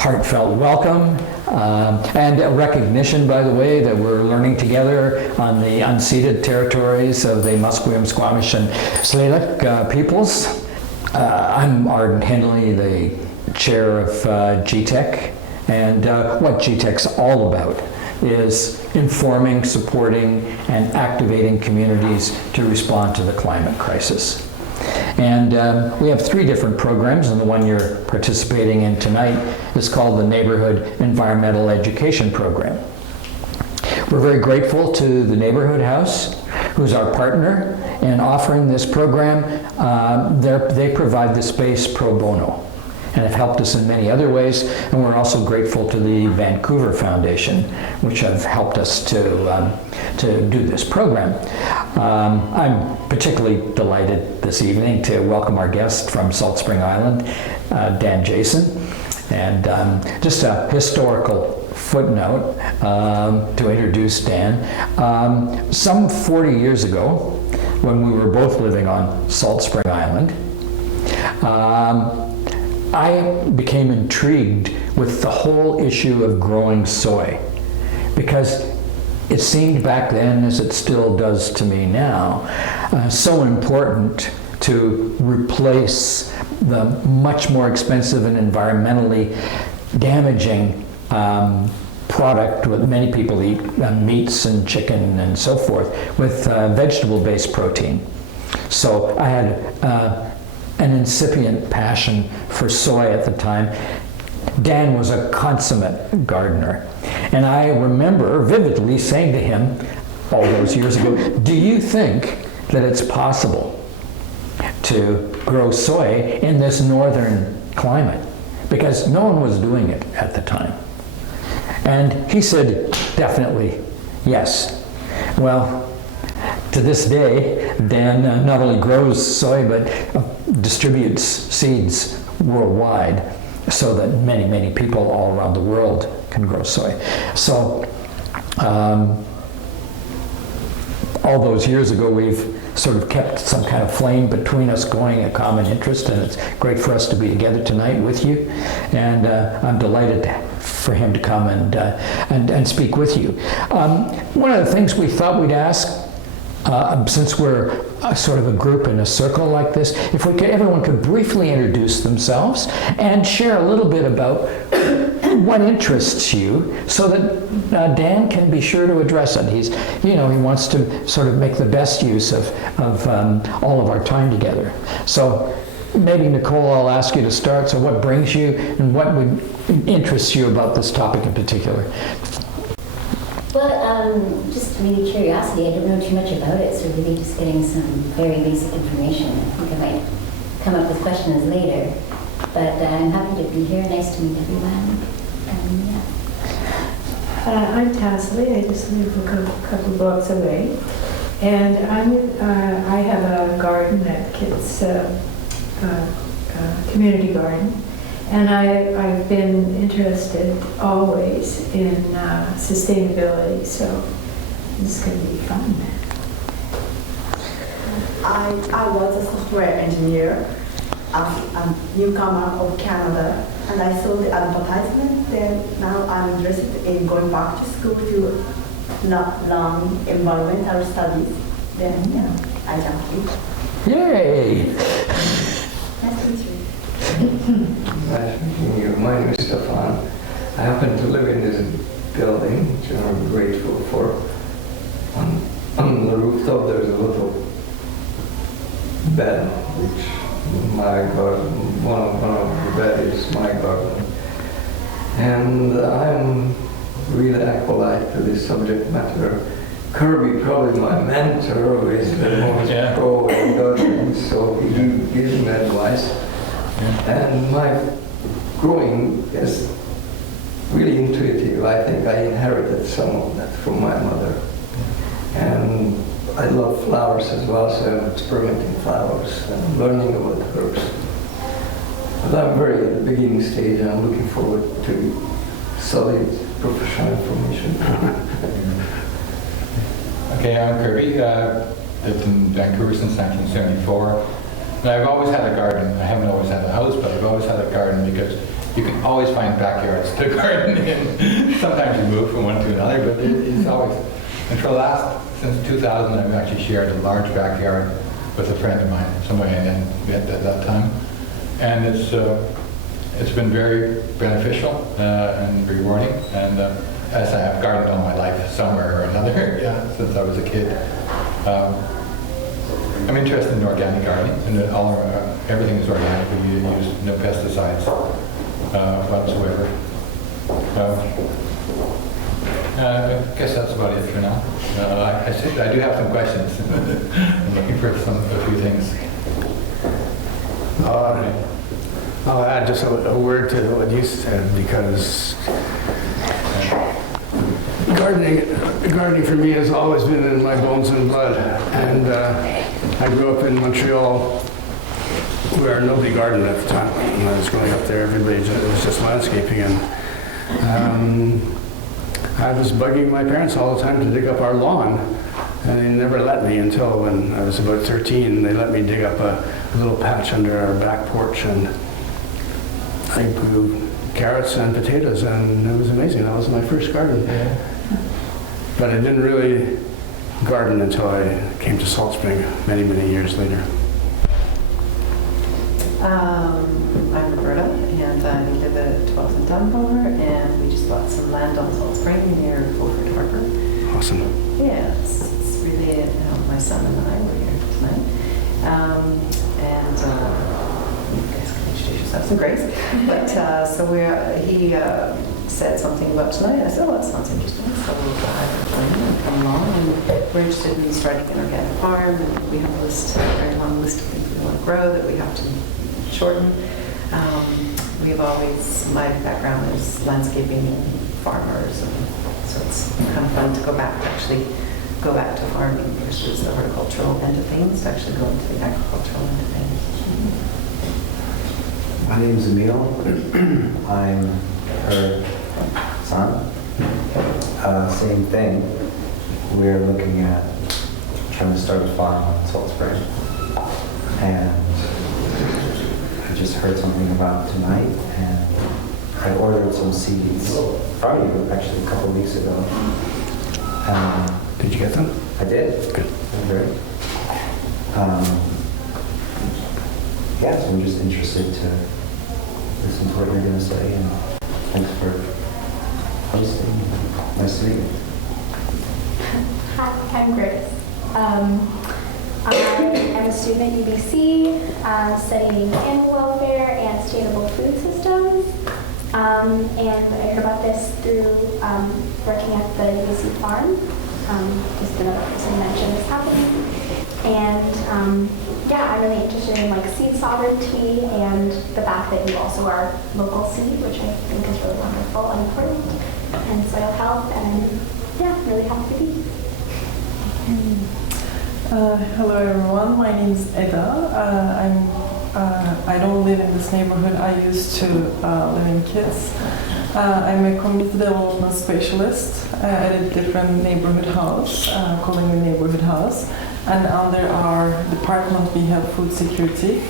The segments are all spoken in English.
heartfelt welcome and a recognition, by the way, that we're learning together on the unceded territories of the Musqueam, Squamish, and Tsleil-Waututh peoples. I'm Arden Henley, the chair of GTEC, and what GTEC's all about is informing, supporting, and activating communities to respond to the climate crisis. And we have 3 different programs, and the one you're participating in tonight is called the Neighborhood Environmental Education Program. We're very grateful to the Neighbourhood House, who's our partner in offering this program. They provide the space pro bono and have helped us in many other ways, and we're also grateful to the Vancouver Foundation, which have helped us to do this program. I'm particularly delighted this evening to welcome our guest from Salt Spring Island, Dan Jason. And just a historical footnote to introduce Dan. Some 40 years ago, when we were both living on Salt Spring Island, I became intrigued with the whole issue of growing soy, because it seemed back then, as it still does to me now, so important to replace the much more expensive and environmentally damaging product that many people eat, meats and chicken and so forth, with vegetable-based protein. So I had an incipient passion for soy at the time. Dan was a consummate gardener. And I remember vividly saying to him all those years ago, do you think that it's possible to grow soy in this northern climate? Because no one was doing it at the time. And he said, definitely, yes. Well, to this day, Dan not only grows soy, but distributes seeds worldwide so that many, many people all around the world can grow soy. So all those years ago, we've sort of kept some kind of flame between us going, a common interest, and it's great for us to be together tonight with you. And I'm delighted for him to come and speak with you. One of the things we thought we'd ask, since we're sort of a group in a circle like this, if everyone could briefly introduce themselves and share a little bit about what interests you, so that Dan can be sure to address it. He wants to sort of make the best use of all of our time together. So maybe Nicole, I'll ask you to start. So what brings you and what would interest you about this topic in particular? Well, just really curiosity. I don't know too much about it, so really just getting some very basic information. I think I might come up with questions later, but I'm happy to be here. Nice to meet everyone. I'm Tasley. I just live a couple blocks away, and I have a garden at Kit's community garden. And I've been interested always in sustainability, so this is going to be fun. I was a software engineer, a newcomer of Canada, and I saw the advertisement. Then now I'm interested in going back to school to learn environmental studies. Then I jumped in. Yay! Nice to meet you. Nice meeting you. My name is Stefan. I happen to live in this building, which I'm grateful for. On the rooftop there's a little bed, which my garden, one of the bed is my garden. And I'm really acolyte to this subject matter. Kirby, probably my mentor, who is the most pro in gardening, so he gives me advice. And my growing is really intuitive. I think I inherited some of that from my mother. And I love flowers as well, so I'm experimenting flowers and learning about herbs. But I'm very at the beginning stage, and I'm looking forward to solid professional information. Okay, I'm Kirby. Lived in Vancouver since 1974. And I've always had a garden. I haven't always had a house, but I've always had a garden because you can always find backyards to garden in. Sometimes you move from one to another, but it's always, and since 2000, I've actually shared a large backyard with a friend of mine, somebody I hadn't met at that time. And it's been very beneficial and rewarding. And as I have gardened all my life somewhere or another, since I was a kid. I'm interested in organic gardening, and everything is organic. We use no pesticides whatsoever. I guess that's about it for now. I do have some questions. I'm looking for a few things. I'll add just a word to what you said, because gardening for me has always been in my bones and blood. And I grew up in Montreal, where nobody gardened at the time. When I was growing up there, it was just landscaping. And I was bugging my parents all the time to dig up our lawn, and they never let me until when I was about 13. They let me dig up a little patch under our back porch, and I grew carrots and potatoes, and it was amazing. That was my first garden. But I didn't really garden until I came to Salt Spring many, many years later. I'm Roberta, and we live at 12th and Dunbar, and we just bought some land on Salt Spring near Fulford Harbour. Awesome. Yeah, it's really, my son and I were here tonight. You guys can introduce yourselves and Grace. But he said something about tonight. I said, oh, that sounds interesting. So I come along, and we're interested in starting an organic farm, and we have a very long list of things we want to grow that we have to shorten. My background is landscaping and farmers, and so it's kind of fun to go back to farming versus the horticultural end of things, to actually go into the agricultural end of things. My name is Emil. I'm her son. Same thing. We're looking at trying to start a farm on Salt Spring. And I just heard something about tonight, and I ordered some seeds probably actually a couple of weeks ago. Did you get them? I did. Good. They're great. So I'm just interested to listen to what you're going to say, and thanks for hosting. Nice to meet you. Hi, I'm Grace. I am a student at UBC, studying animal welfare and sustainable food systems. And I heard about this through working at the UBC farm. Just another person mentioned this happening. And I'm really interested in seed sovereignty and the fact that you also are local seed, which I think is really wonderful and important, and soil health, and I'm really happy to be here. Hello everyone, my name is Eda. I don't live in this neighborhood. I used to live in Kits. I'm a community development specialist at a different neighborhood house, calling the neighborhood house. And under our department we have food security.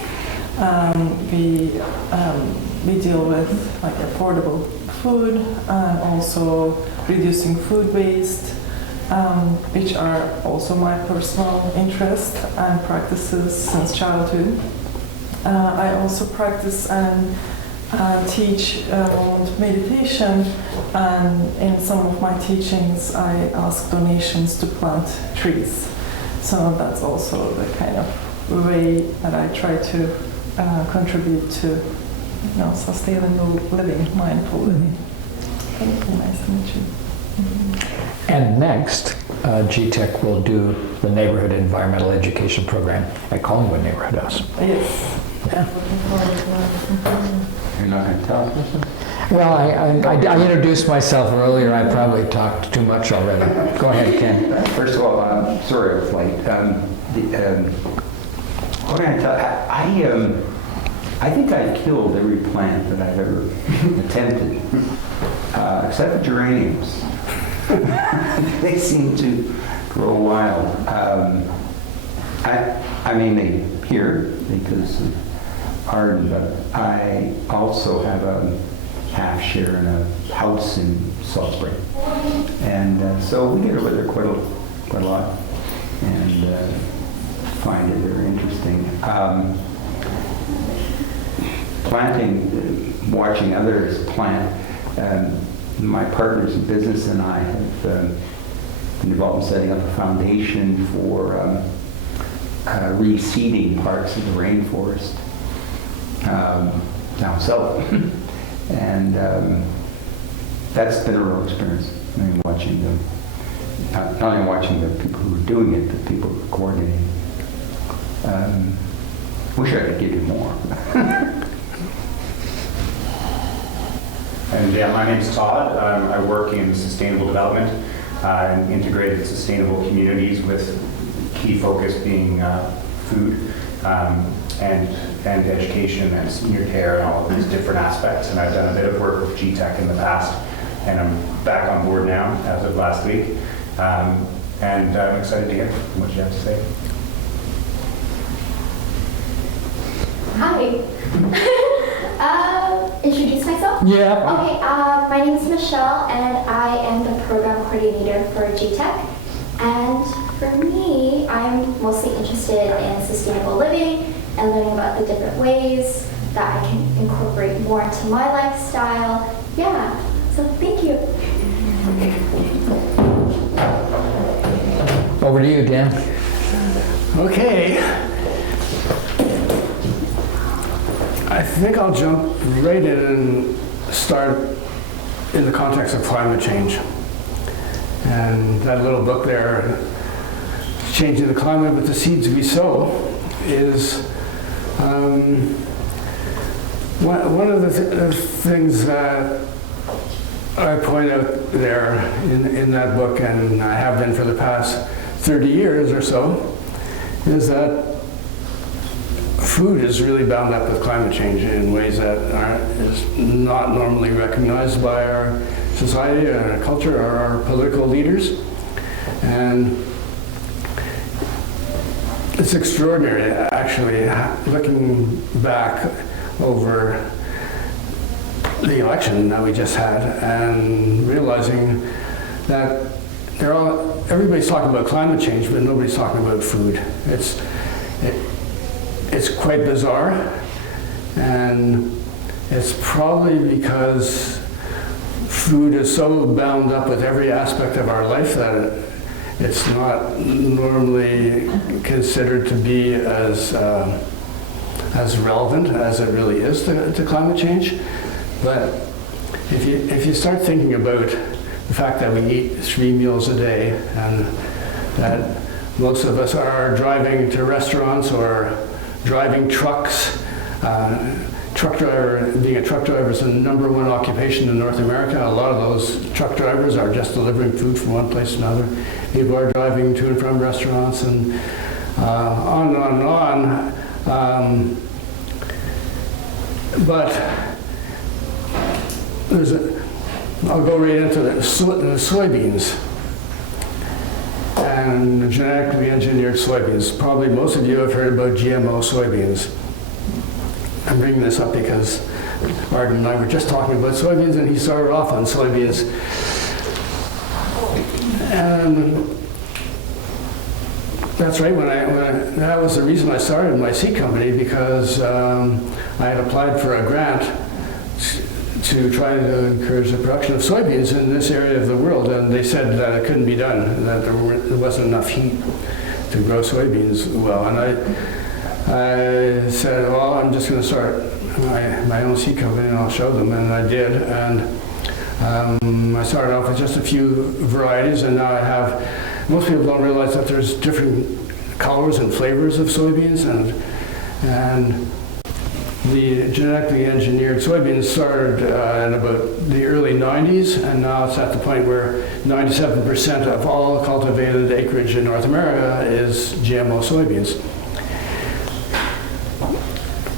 We deal with affordable food and also reducing food waste, which are also my personal interest and practices since childhood. I also practice and teach meditation, and in some of my teachings I ask donations to plant trees. So that's also the kind of way that I try to contribute to sustainable living, mindful living. Thank you. Nice to meet you. And next, GTEC will do the Neighborhood Environmental Education Program at Collingwood Neighborhood House. Yes. Yeah. You're not going to tell us? Well, I introduced myself earlier. I probably talked too much already. Go ahead, Ken. First of all, I'm sorry I was late. What can I tell? I think I've killed every plant that I've ever attempted, except for geraniums. They seem to grow wild. I mainly here because of garden, but I also have half sharing a house in Salt Spring. And so we get over there quite a lot and find it very interesting. Planting, watching others plant. My partners in business and I have been involved in setting up a foundation for reseeding parts of the rainforest down south. And that's been a real experience. I mean, watching them, not only watching the people who are doing it, the people who are coordinating. Wish I could give you more. And yeah, my name's Todd. I work in sustainable development and integrated sustainable communities with key focus being food and education and senior care and all of these different aspects. And I've done a bit of work with GTEC in the past, and I'm back on board now as of last week. And I'm excited to hear what you have to say. Hi. Introduce myself? Yeah. Okay, my name is Michelle, and I am the program coordinator for GTEC. And for me, I'm mostly interested in sustainable living and learning about the different ways that I can incorporate more into my lifestyle. Yeah, so thank you. Over to you, Dan. Okay. I think I'll jump right in and start in the context of climate change. And that little book there, Changing the Climate with the Seeds We Sow, is one of the things that I point out there in that book, and I have been for the past 30 years or so, is that food is really bound up with climate change in ways that is not normally recognized by our society or our culture or our political leaders. And it's extraordinary, actually, looking back over the election that we just had and realizing that everybody's talking about climate change, but nobody's talking about food. It's quite bizarre, and it's probably because food is so bound up with every aspect of our life that it's not normally considered to be as relevant as it really is to climate change. But if you start thinking about the fact that we eat 3 meals a day and that most of us are driving to restaurants or driving trucks, being a truck driver is the #1 occupation in North America. A lot of those truck drivers are just delivering food from one place to another. People are driving to and from restaurants and on and on and on. But I'll go right into the soybeans and the genetically engineered soybeans. Probably most of you have heard about GMO soybeans. I'm bringing this up because Arden and I were just talking about soybeans, and he started off on soybeans. And that's right, that was the reason I started my seed company, because I had applied for a grant to try to encourage the production of soybeans in this area of the world, and they said that it couldn't be done, that there wasn't enough heat to grow soybeans well. And I said, well, I'm just going to start my own seed company and I'll show them, and I did. And I started off with just a few varieties, and now I have, most people don't realize that there's different colors and flavors of soybeans, and the genetically engineered soybeans started in about the early 90s, and now it's at the point where 97% of all cultivated acreage in North America is GMO soybeans.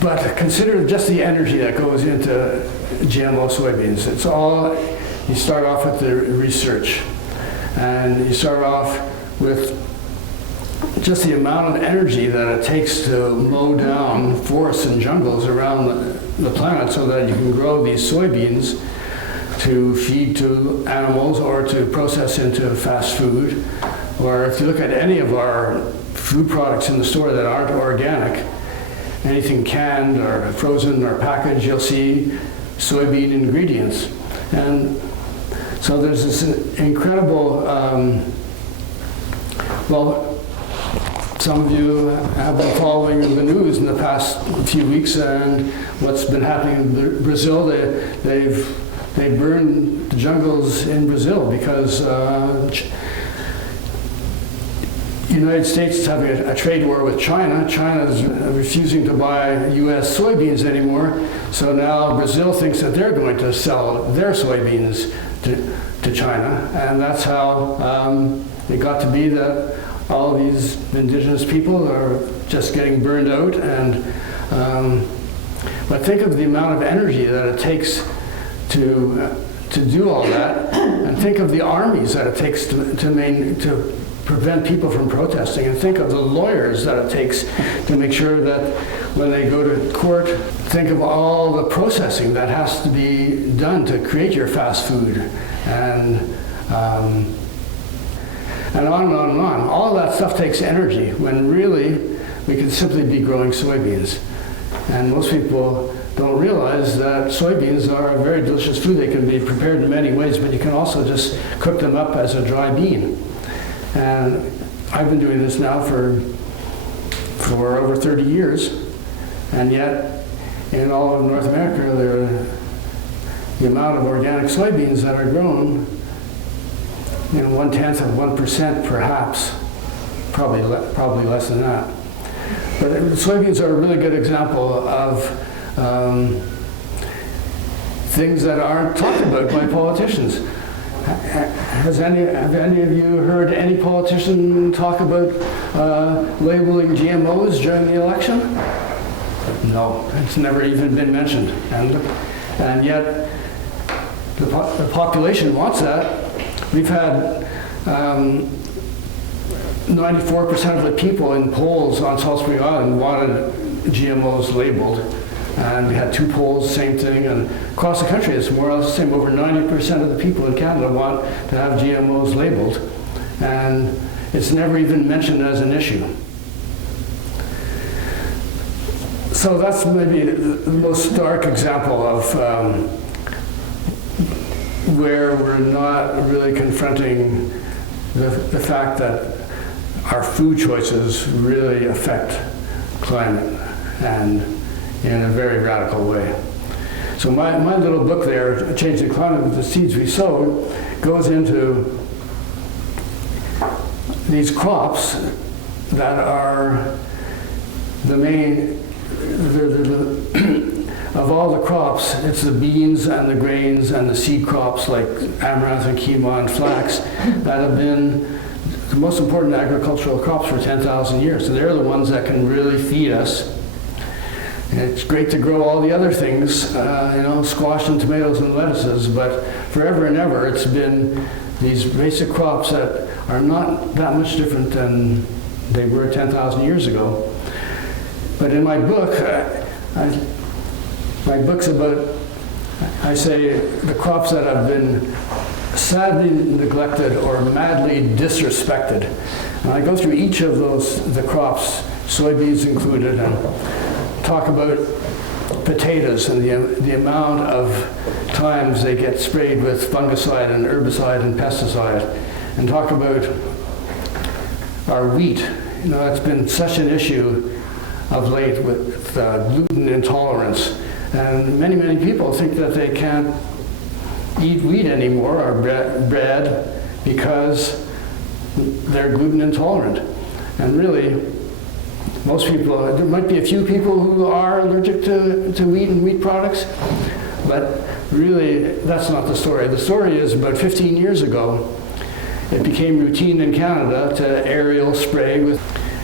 But consider just the energy that goes into GMO soybeans. It's all, you start off with the research, and you start off with just the amount of energy that it takes to mow down forests and jungles around the planet so that you can grow these soybeans to feed to animals or to process into fast food. Or if you look at any of our food products in the store that aren't organic, anything canned or frozen or packaged, you'll see soybean ingredients. And so there's this incredible, well, some of you have been following the news in the past few weeks and what's been happening in Brazil. They burned the jungles in Brazil because the United States is having a trade war with China. China is refusing to buy U.S. soybeans anymore. So now Brazil thinks that they're going to sell their soybeans to China. And that's how it got to be that all these indigenous people are just getting burned out. And but think of the amount of energy that it takes to do all that, and think of the armies that it takes to prevent people from protesting, and think of the lawyers that it takes to make sure that when they go to court, think of all the processing that has to be done to create your fast food, and on and on and on. All of that stuff takes energy when really we could simply be growing soybeans. And most people don't realize that soybeans are a very delicious food. They can be prepared in many ways, but you can also just cook them up as a dry bean. And I've been doing this now for over 30 years, and yet in all of North America, the amount of organic soybeans that are grown, 0.1% perhaps, probably less than that. But soybeans are a really good example of things that aren't talked about by politicians. Have any of you heard any politician talk about labeling GMOs during the election? No, it's never even been mentioned. And yet the population wants that. We've had 94% of the people in polls on Salisbury Island wanted GMOs labeled. And we had 2 polls, same thing, and across the country it's more or less the same. Over 90% of the people in Canada want to have GMOs labeled, and it's never even mentioned as an issue. So that's maybe the most stark example of where we're not really confronting the fact that our food choices really affect climate, and in a very radical way. So my little book there, Changing the Climate with the Seeds We Sowed, goes into these crops that are the main, of all the crops, it's the beans and the grains and the seed crops like amaranth and quinoa and flax that have been the most important agricultural crops for 10,000 years. So they're the ones that can really feed us. It's great to grow all the other things, squash and tomatoes and lettuces, but forever and ever it's been these basic crops that are not that much different than they were 10,000 years ago. But in my book, my book's about, I say, the crops that have been sadly neglected or madly disrespected. And I go through each of the crops, soybeans included, and talk about potatoes and the amount of times they get sprayed with fungicide and herbicide and pesticide, and talk about our wheat. It's been such an issue of late with gluten intolerance, and many people think that they can't eat wheat anymore or bread because they're gluten intolerant. And really, most people, there might be a few people who are allergic to wheat and wheat products, but really that's not the story. The story is about 15 years ago, it became routine in Canada to aerial spray with,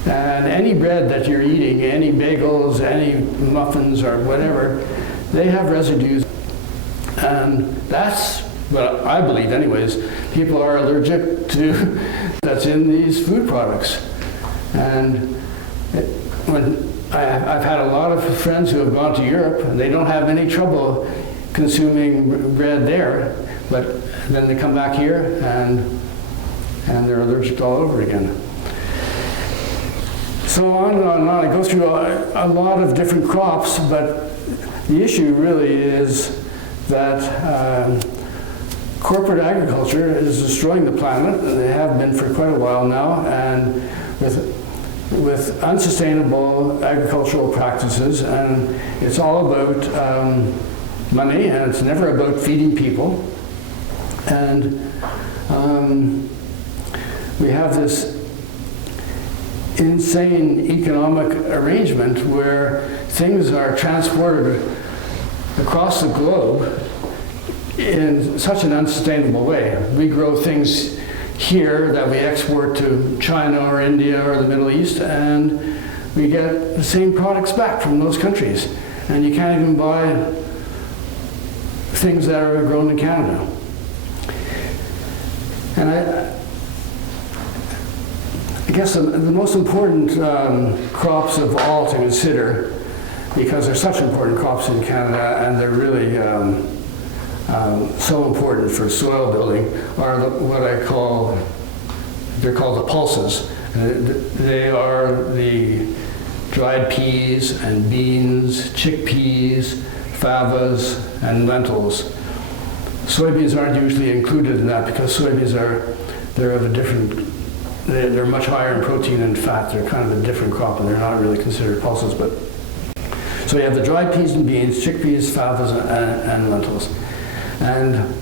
and any bread that you're eating, any bagels, any muffins or whatever, they have residues. And that's what I believe anyways, people are allergic to that's in these food products. And when I've had a lot of friends who have gone to Europe, and they don't have any trouble consuming bread there, but then they come back here and they're allergic all over again. So on and on and on. I go through a lot of different crops, but the issue really is that corporate agriculture is destroying the planet. They have been for quite a while now, and with unsustainable agricultural practices, and it's all about money, and it's never about feeding people. And we have this insane economic arrangement where things are transported across the globe in such an unsustainable way. We grow things here that we export to China or India or the Middle East, and we get the same products back from those countries. And you can't even buy things that are grown in Canada. And I guess the most important crops of all to consider, because they're such important crops in Canada and they're really so important for soil building, are they're called the pulses. They are the dried peas and beans, chickpeas, favas, and lentils. Soybeans aren't usually included in that because soybeans they're of a different, they're much higher in protein and fat. They're kind of a different crop, and they're not really considered pulses. But so you have the dried peas and beans, chickpeas, favas, and lentils. And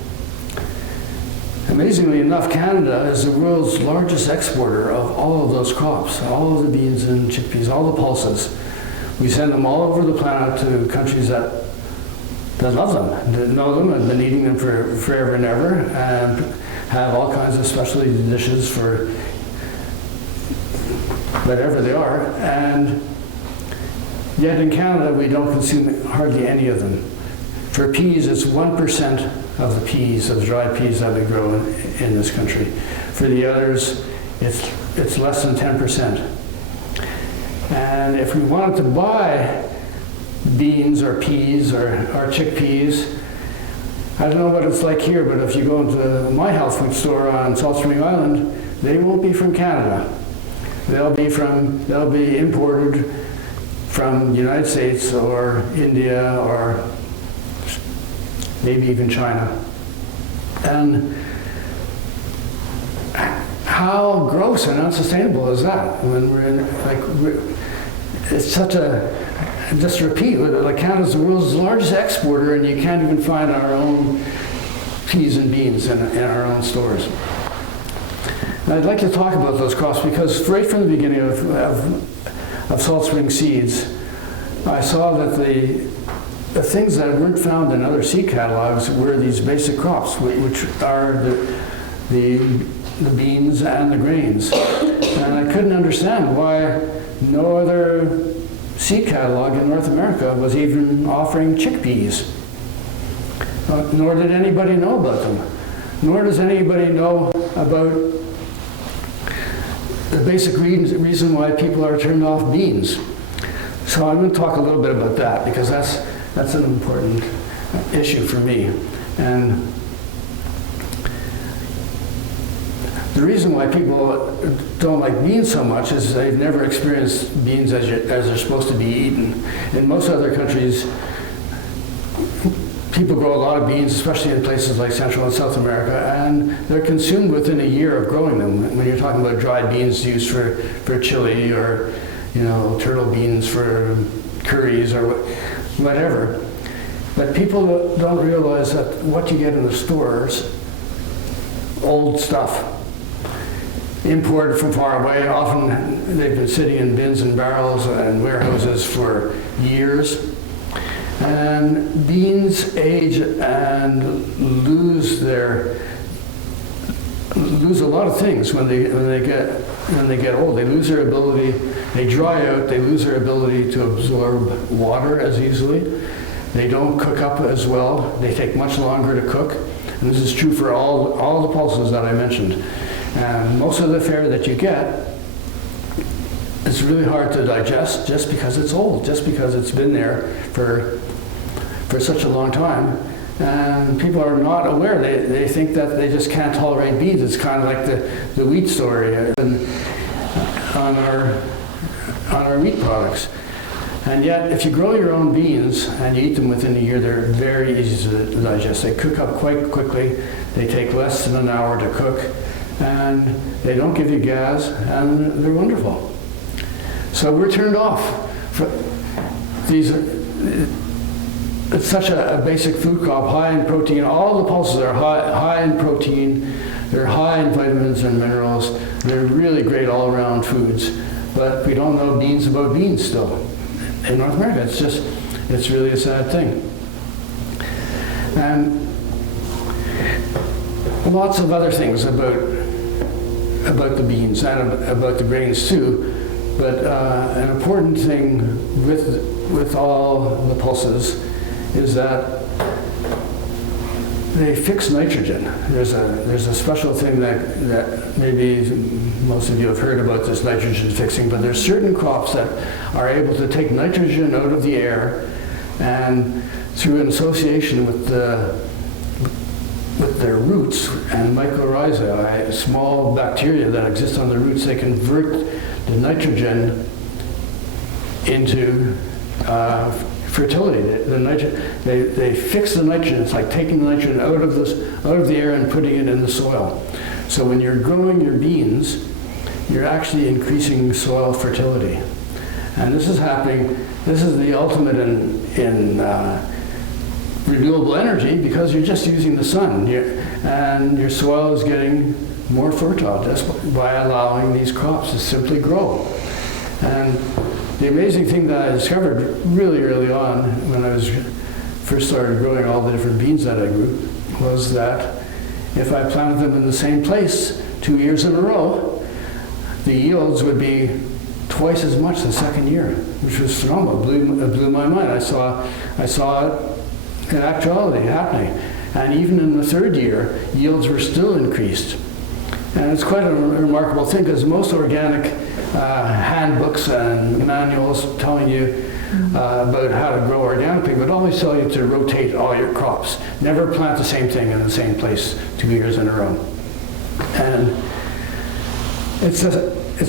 amazingly enough, Canada is the world's largest exporter of all of those crops, all of the beans and chickpeas, all the pulses. We send them all over the planet to countries that love them, that know them, and been eating them for forever and ever, and have all kinds of specialty dishes for whatever they are. And yet in Canada, we don't consume hardly any of them. For peas, it's 1% of the peas, of the dried peas that we grow in this country. For the others, it's less than 10%. And if we wanted to buy beans or peas or chickpeas, I don't know what it's like here, but if you go into my health food store on Salt Spring Island, they won't be from Canada. They'll be imported from the United States or India or maybe even China. And how gross and unsustainable is that? When we're in, it's such a, just repeat, like Canada's the world's largest exporter, and you can't even find our own peas and beans in our own stores. And I'd like to talk about those crops because right from the beginning of Salt Spring Seeds, I saw that the things that weren't found in other seed catalogs were these basic crops, which are the beans and the grains. And I couldn't understand why no other seed catalog in North America was even offering chickpeas. Nor did anybody know about them. Nor does anybody know about the basic reason why people are turned off beans. So I'm going to talk a little bit about that because that's an important issue for me. And the reason why people don't like beans so much is they've never experienced beans as they're supposed to be eaten. In most other countries, people grow a lot of beans, especially in places like Central and South America, and they're consumed within a year of growing them. When you're talking about dried beans used for chili or, turtle beans for curries or whatever. But people don't realize that what you get in the stores, old stuff, imported from far away. Often they've been sitting in bins and barrels and warehouses for years. And beans age and lose a lot of things when they get old. They lose their ability, they dry out, they lose their ability to absorb water as easily. They don't cook up as well. They take much longer to cook. And this is true for all the pulses that I mentioned. And most of the fare that you get it's really hard to digest just because it's old, just because it's been there for such a long time. And people are not aware. They think that they just can't tolerate beans. It's kind of like the wheat story on our wheat products. And yet, if you grow your own beans and you eat them within a year, they're very easy to digest. They cook up quite quickly. They take less than an hour to cook. And they don't give you gas, and they're wonderful. So we're turned off. It's such a basic food crop, high in protein. All the pulses are high in protein. They're high in vitamins and minerals. They're really great all-around foods. But we don't know beans about beans still. In North America, it's really a sad thing. And lots of other things about the beans and about the grains too. But an important thing with all the pulses is that they fix nitrogen. There's a special thing that maybe most of you have heard about, this nitrogen fixing, but there's certain crops that are able to take nitrogen out of the air, and through an association with their roots and mycorrhizae, small bacteria that exist on the roots, they convert the nitrogen into fertility. They fix the nitrogen. It's like taking the nitrogen out of the air and putting it in the soil. So when you're growing your beans, you're actually increasing soil fertility. And this is happening. This is the ultimate in renewable energy, because you're just using the sun, and your soil is getting more fertile just by allowing these crops to simply grow. And the amazing thing that I discovered really early on, when I first started growing all the different beans that I grew, was that if I planted them in the same place 2 years in a row, the yields would be twice as much the second year, which was phenomenal. It blew my mind. I saw it in actuality happening. And even in the third year, yields were still increased. And it's quite a remarkable thing, because most organic handbooks and manuals telling you about how to grow organically would always tell you to rotate all your crops. Never plant the same thing in the same place 2 years in a row. And it's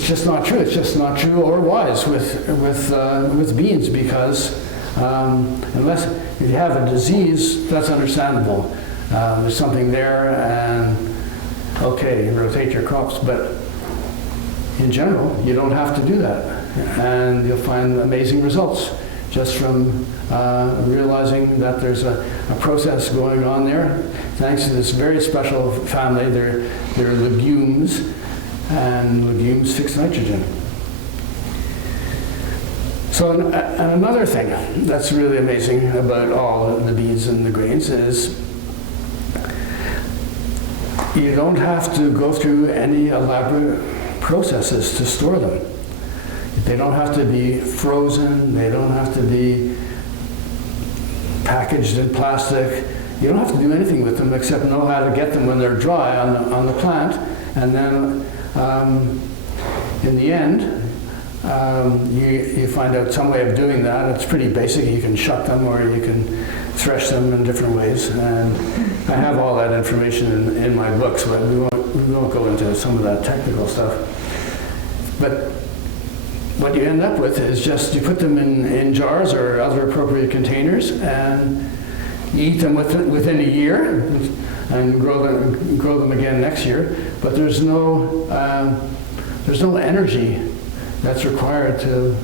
just not true. It's just not true or wise with beans, because unless if you have a disease, that's understandable. There's something there, and okay, rotate your crops. But in general, you don't have to do that, and you'll find amazing results just from realizing that there's a process going on there. Thanks to this very special family, they're legumes, and legumes fix nitrogen. So and another thing that's really amazing about all the beans and the grains is you don't have to go through any elaborate processes to store them. They don't have to be frozen. They don't have to be packaged in plastic. You don't have to do anything with them except know how to get them when they're dry on the plant. And then in the end, you find out some way of doing that. It's pretty basic. You can shuck them, or you can thresh them in different ways. And I have all that information in my books, but we won't go into some of that technical stuff. But what you end up with is just you put them in jars or other appropriate containers, and you eat them within a year, and grow them again next year. But there's no energy that's required to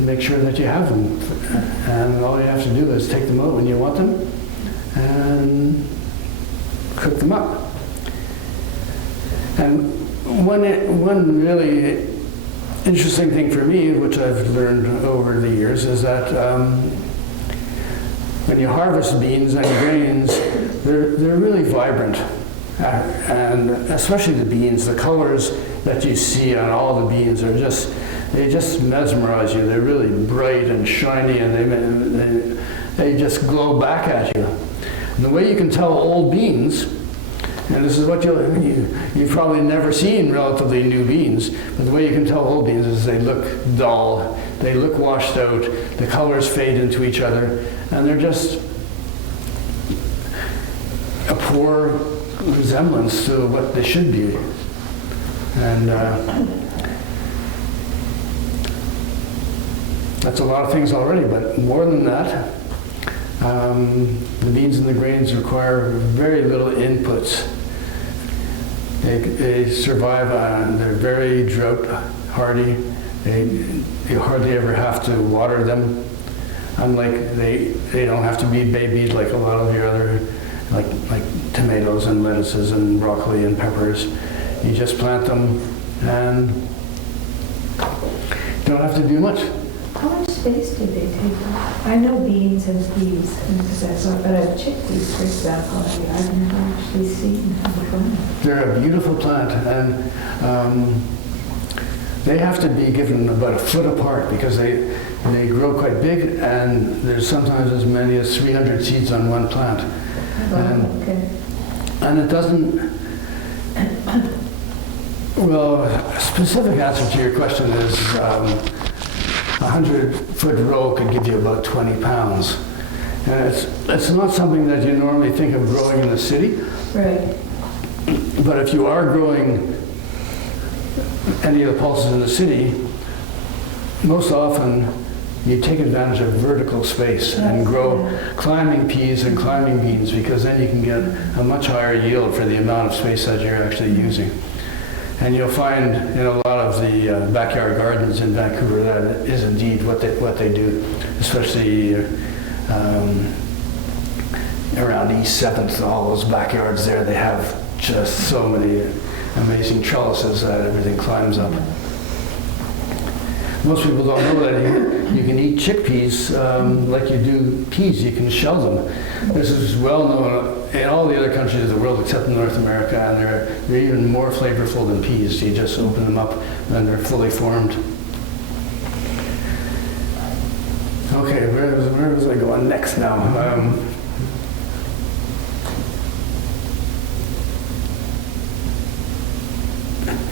make sure that you have them. And all you have to do is take them out when you want them and cook them up. And one really interesting thing for me, which I've learned over the years, is that when you harvest beans and grains, they're really vibrant. And especially the beans, the colors that you see on all the beans are they just mesmerize you. They're really bright and shiny, and they just glow back at you. And the way you can tell old beans And this is what you've probably never seen relatively new beans, but the way you can tell old beans is they look dull, they look washed out, the colors fade into each other, and they're just a poor resemblance to what they should be. And that's a lot of things already, but more than that, the beans and the grains require very little inputs. They survive they're very drought hardy. You hardly ever have to water them. Unlike they don't have to be babied like a lot of your other, like tomatoes and lettuces and broccoli and peppers. You just plant them and don't have to do much. How much space do they take up? I know beans and peas, but I've chickpeas, for example, I've never actually seen them before. They're a beautiful plant, and they have to be given about a foot apart because they grow quite big, and there's sometimes as many as 300 seeds on one plant. And it doesn't. Well, a specific answer to your question is. 100-foot row could give you about 20 pounds. And it's not something that you normally think of growing in the city. Right. But if you are growing any of the pulses in the city, most often you take advantage of vertical space and grow climbing peas and climbing beans, because then you can get a much higher yield for the amount of space that you're actually using. And you'll find in a lot of the backyard gardens in Vancouver that is indeed what they do, especially around East 7th, all those backyards there, they have just so many amazing trellises that everything climbs up. Most people don't know that you can eat chickpeas like you do peas. You can shell them. This is well known in all the other countries of the world except in North America, and they're even more flavorful than peas. You just open them up and they're fully formed. Okay, where was I going next now?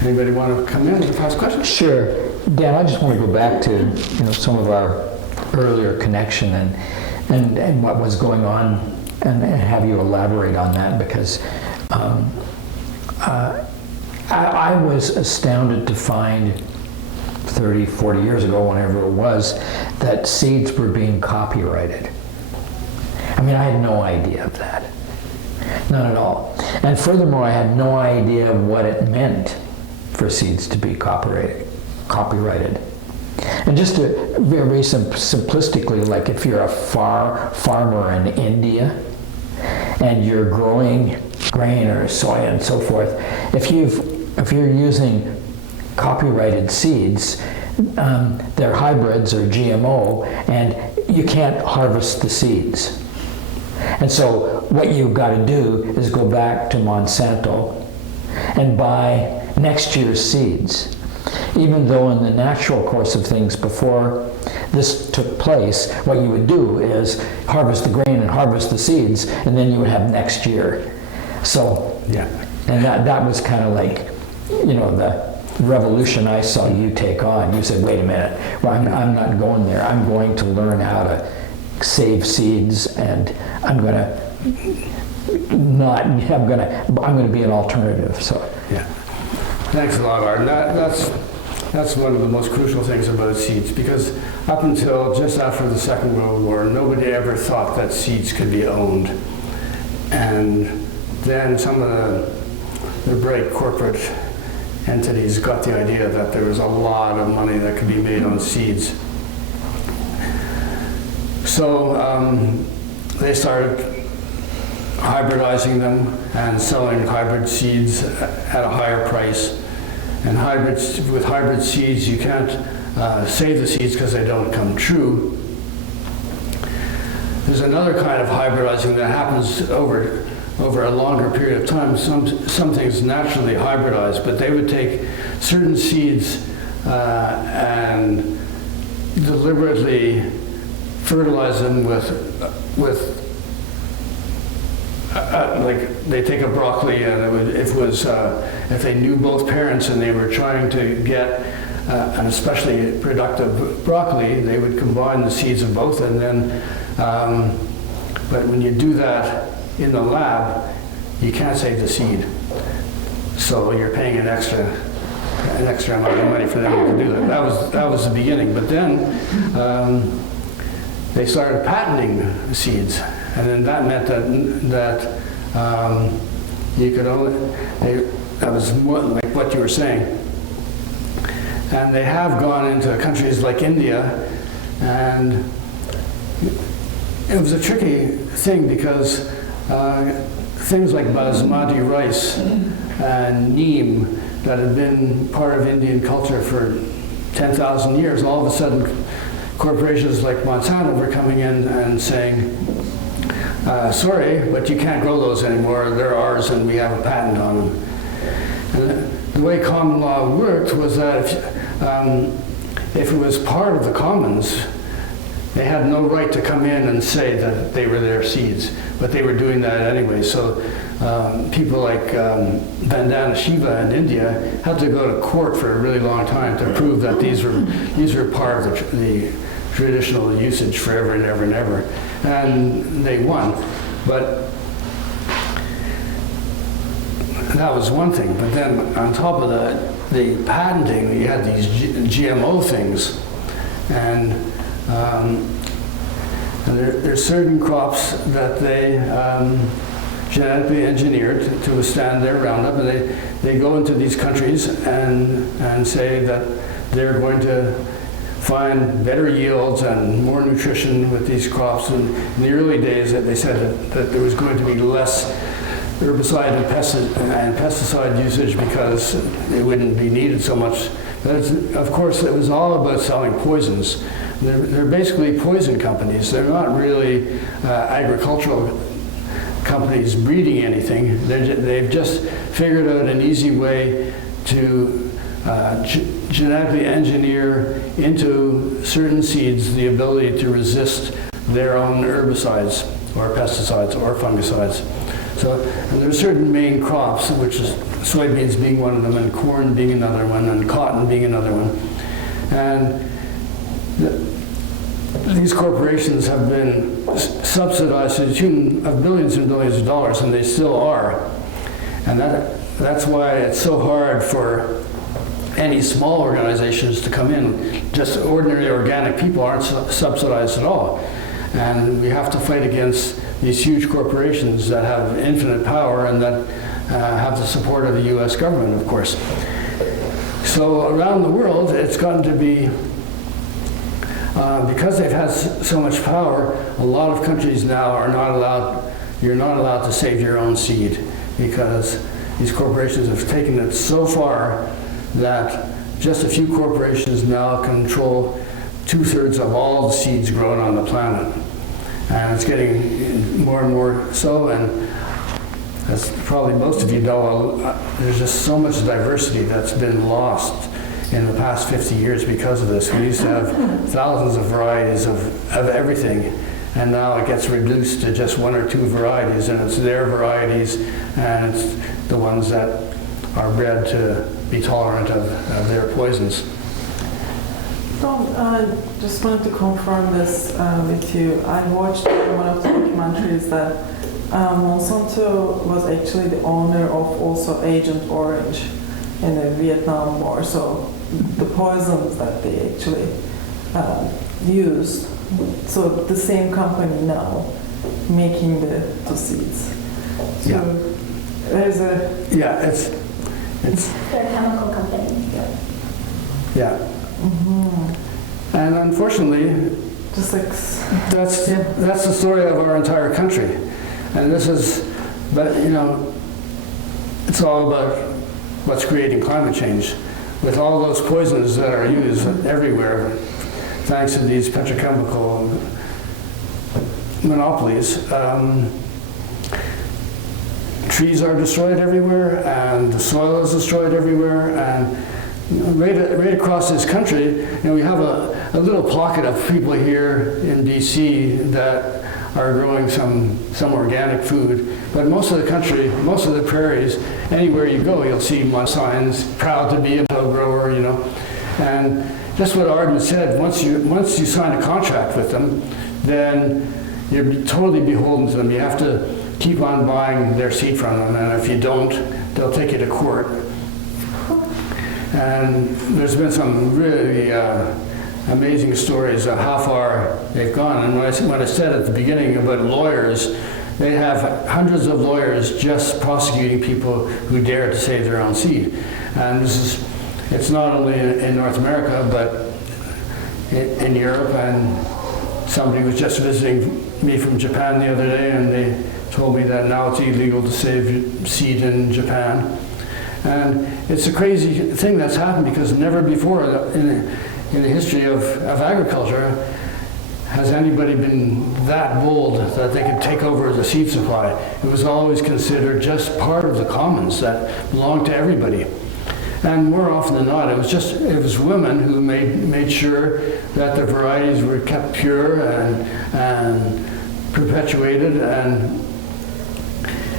Anybody want to come in and ask questions? Sure. Dan, I just want to go back to some of our earlier connection and what was going on, and have you elaborate on that, because I was astounded to find 30, 40 years ago, whenever it was, that seeds were being copyrighted. I mean, I had no idea of that. None at all. And furthermore, I had no idea what it meant for seeds to be copyrighted. And just to very simplistically, like if you're a farmer in India and you're growing grain or soy and so forth, if you're using copyrighted seeds, they're hybrids or GMO, and you can't harvest the seeds. And so what you've got to do is go back to Monsanto and buy next year's seeds. Even though in the natural course of things before this took place, what you would do is harvest the grain and harvest the seeds, and then you would have next year. So, yeah. And that was kind of like, the revolution I saw you take on. You said, wait a minute, well, I'm not going there. I'm going to learn how to save seeds, and I'm going to be an alternative. So, yeah. Thanks a lot, Art. That's one of the most crucial things about seeds, because up until just after the Second World War, nobody ever thought that seeds could be owned. And then some of the bright corporate entities got the idea that there was a lot of money that could be made on seeds. So they started hybridizing them and selling hybrid seeds at a higher price. And with hybrid seeds, you can't save the seeds because they don't come true. There's another kind of hybridizing that happens over a longer period of time. Some things naturally hybridize, but they would take certain seeds and deliberately fertilize them with like they take a broccoli and if they knew both parents and they were trying to get an especially productive broccoli, they would combine the seeds of both, and then but when you do that in the lab, you can't save the seed. So you're paying an extra amount of money for them to do that. That was the beginning. But then they started patenting the seeds, and then that meant that you could only. That was more like what you were saying. And they have gone into countries like India, and it was a tricky thing because things like basmati rice and neem that had been part of Indian culture for 10,000 years, all of a sudden corporations like Monsanto were coming in and saying, sorry, but you can't grow those anymore, they're ours and we have a patent on them. And the way common law worked was that if it was part of the commons, they had no right to come in and say that they were their seeds, but they were doing that anyway. So people like Vandana Shiva in India had to go to court for a really long time to prove that these were part of the traditional usage forever and ever and ever, and they won. But that was one thing. But then on top of the patenting, you had these GMO things, and there's certain crops that they genetically engineered to withstand their Roundup, and they go into these countries and say that they're going to find better yields and more nutrition with these crops. And in the early days, they said that there was going to be less herbicide and pesticide usage because it wouldn't be needed so much. But of course, it was all about selling poisons. They're basically poison companies. They're not really agricultural companies breeding anything. They've just figured out an easy way to genetically engineer into certain seeds the ability to resist their own herbicides or pesticides or fungicides. So there are certain main crops, which is soybeans being one of them, and corn being another one, and cotton being another one. And these corporations have been subsidized to the tune of billions and billions of dollars, and they still are. And that's why it's so hard for any small organizations to come in. Just ordinary organic people aren't subsidized at all. And we have to fight against these huge corporations that have infinite power and that have the support of the US government, of course. So around the world, it's gotten to be, because they've had so much power, a lot of countries now are not allowed, you're not allowed to save your own seed, because these corporations have taken it so far that just a few corporations now control 2/3 of all the seeds grown on the planet. And it's getting more and more so, and as probably most of you know, there's just so much diversity that's been lost in the past 50 years because of this. We used to have thousands of varieties of everything, and now it gets reduced to just 1 or 2 varieties, and it's their varieties, and it's the ones that are bred to be tolerant of their poisons. Tom, I just wanted to confirm this with you. I watched one of the documentaries that Monsanto was actually the owner of also Agent Orange in the Vietnam War. So the poisons that they actually used. So the same company now making the seeds. So Yeah. There's a Yeah, it's They're a chemical company. yeah. mm-hmm. And unfortunately, Just like that's the story of our entire country. And this is, but you know, it's all about what's creating climate change. With all those poisons that are used everywhere, thanks to these petrochemical monopolies, trees are destroyed everywhere, and the soil is destroyed everywhere, and right across this country, you know, we have a little pocket of people here in BC that are growing some organic food. But most of the country, most of the prairies, anywhere you go, you'll see my signs, proud to be a hill grower, you know. And just what Arden said, once you sign a contract with them, then you're totally beholden to them. You have to keep on buying their seed from them, and if you don't, they'll take you to court. And there's been some really amazing stories of how far they've gone. And when I said at the beginning about lawyers, they have hundreds of lawyers just prosecuting people who dare to save their own seed. And it's not only in North America, but in Europe. And somebody was just visiting me from Japan the other day, and they told me that now it's illegal to save seed in Japan. And it's a crazy thing that's happened because never before in the history of agriculture has anybody been that bold that they could take over the seed supply. It was always considered just part of the commons that belonged to everybody. And more often than not, it was women who made sure that the varieties were kept pure and perpetuated, and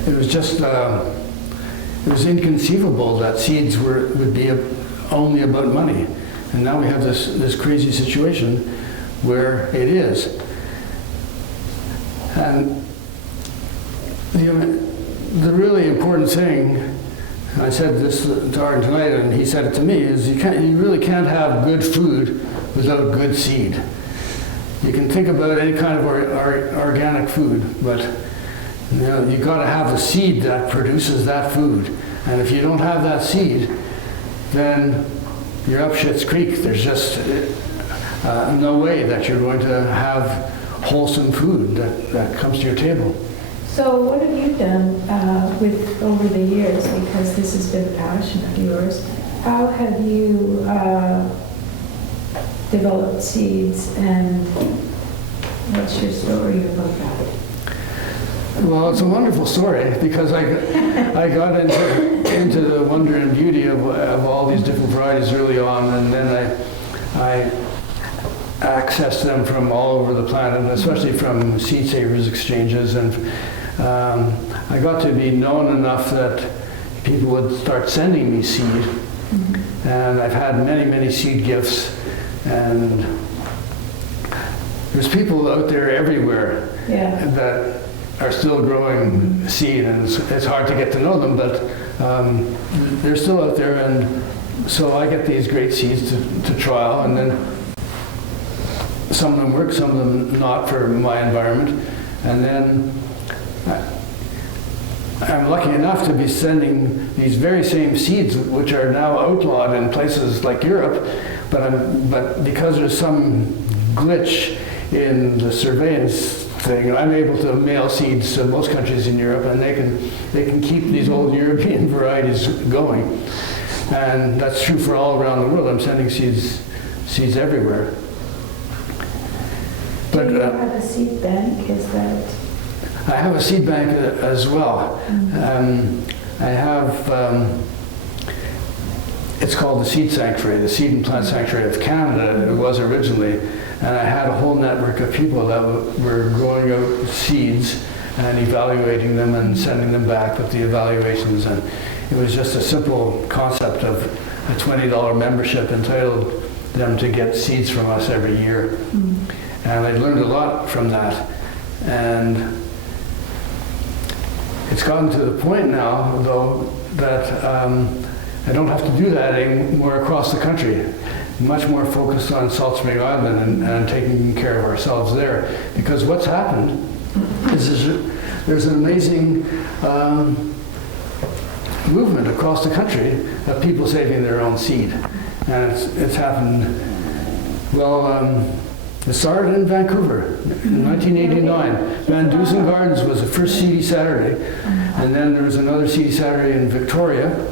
it was just it was inconceivable that seeds would be only about money. And now we have this crazy situation where it is. And the really important thing, I said this to Arden tonight, and he said it to me, is you really can't have good food without good seed. You can think about any kind of organic food, but you got to have the seed that produces that food. And if you don't have that seed, then you're up shit's creek. There's just no way that you're going to have wholesome food that comes to your table. So what have you done over the years, because this has been a passion of yours? How have you developed seeds, and what's your story about that? Well, it's a wonderful story because I got into the wonder and beauty of all these different varieties early on, and then I accessed them from all over the planet, especially from Seed Savers exchanges, and I got to be known enough that people would start sending me seed, and I've had many seed gifts, and there's people out there everywhere that are still growing seed, and it's hard to get to know them, but they're still out there, and so I get these great seeds to trial, and then some of them work, some of them not for my environment, and then I'm lucky enough to be sending these very same seeds, which are now outlawed in places like Europe, but because there's some glitch in the surveillance thing, I'm able to mail seeds to most countries in Europe, and they can keep these old European varieties going. And that's true for all around the world. I'm sending seeds everywhere. But do you have a seed bank? Is that? I have a seed bank as well. I have, it's called the Seed Sanctuary, the Seed and Plant Sanctuary of Canada, it was originally. And I had a whole network of people that were growing out seeds and evaluating them and sending them back with the evaluations. And it was just a simple concept of a $20 membership entitled them to get seeds from us every year. And I learned a lot from that. And it's gotten to the point now, though, that I don't have to do that anymore across the country. Much more focused on Salt Spring Island and taking care of ourselves there. Because what's happened is there's an amazing movement across the country of people saving their own seed. And it's happened, well, it started in Vancouver in 1989. Van Dusen Gardens was the first Seedy Saturday. And then there was another Seedy Saturday in Victoria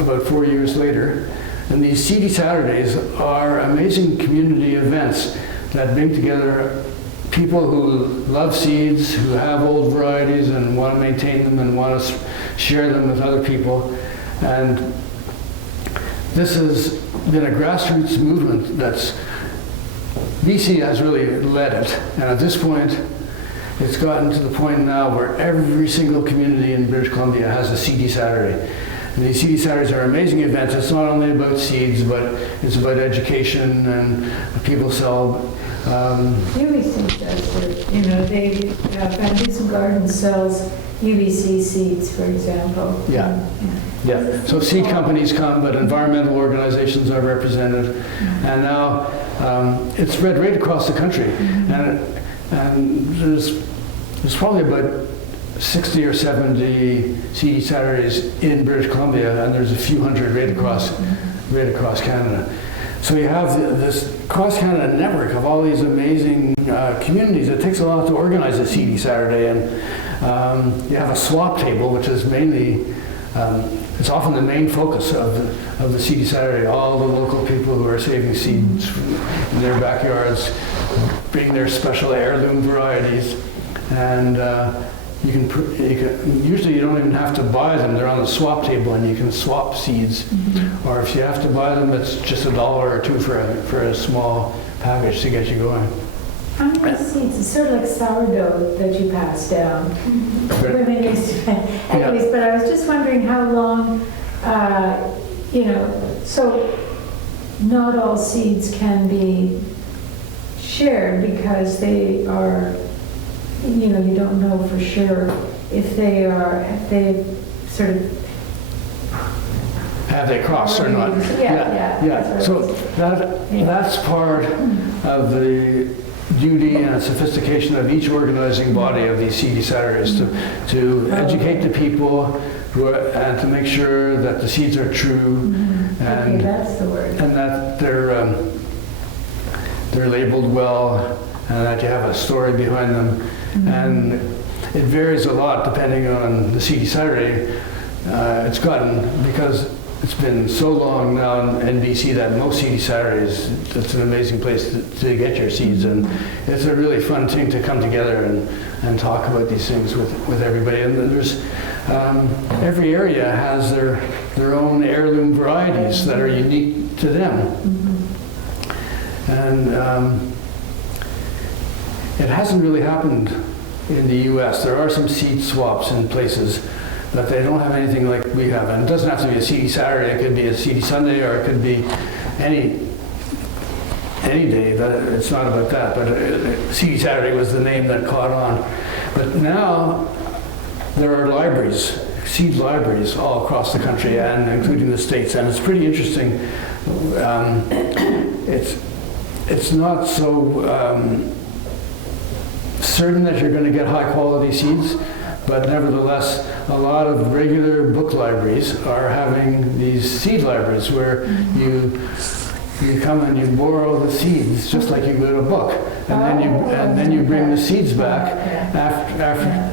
about 4 years later. And these Seedy Saturdays are amazing community events that bring together people who love seeds, who have old varieties and want to maintain them and want to share them with other people. And this has been a grassroots movement BC has really led it. And at this point, it's gotten to the point now where every single community in British Columbia has a Seedy Saturday. And these Seedy Saturdays are amazing events. It's not only about seeds, but it's about education, and people sell. UBC does it. You know, they Foundations and Gardens sells UBC seeds, for example. Yeah. Yeah. So seed companies come, but environmental organizations are represented, and now it's spread right across the country, and there's probably about 60 or 70 Seedy Saturdays in British Columbia, and there's a few hundred right across Canada. So you have this cross-Canada network of all these amazing communities. It takes a lot to organize a Seedy Saturday, and you have a swap table, which is mainly, it's often the main focus of the Seedy Saturday. All the local people who are saving seeds in their backyards bring their special heirloom varieties, and usually you don't even have to buy them. They're on the swap table, and you can swap seeds. Or if you have to buy them, it's just $1 or $2 for a small package to get you going. How many seeds? It's sort of like sourdough that you pass down. Women used to. Anyways, but I was just wondering how long, so not all seeds can be shared because they are, you don't know for sure if they sort of. Have they crossed or not? Yeah. So that's part of the duty and sophistication of each organizing body of these Seedy Saturdays to educate the people and to make sure that the seeds are true, and that's the word. And that they're labeled well, and that you have a story behind them. And it varies a lot depending on the Seedy Saturday. It's gotten, because it's been so long now in BC that most Seedy Saturdays, it's an amazing place to get your seeds, and it's a really fun thing to come together and talk about these things with everybody. And then there's every area has their own heirloom varieties that are unique to them. And it hasn't really happened in the US. There are some seed swaps in places, but they don't have anything like we have. And it doesn't have to be a Seedy Saturday. It could be a Seedy Sunday, or it could be any day. It's not about that. But Seedy Saturday was the name that caught on. But now there are libraries, seed libraries, all across the country, and including the States. And it's pretty interesting. It's not so certain that you're going to get high quality seeds, but nevertheless, a lot of regular book libraries are having these seed libraries where you come and you borrow the seeds just like you would a book, and then you bring the seeds back after.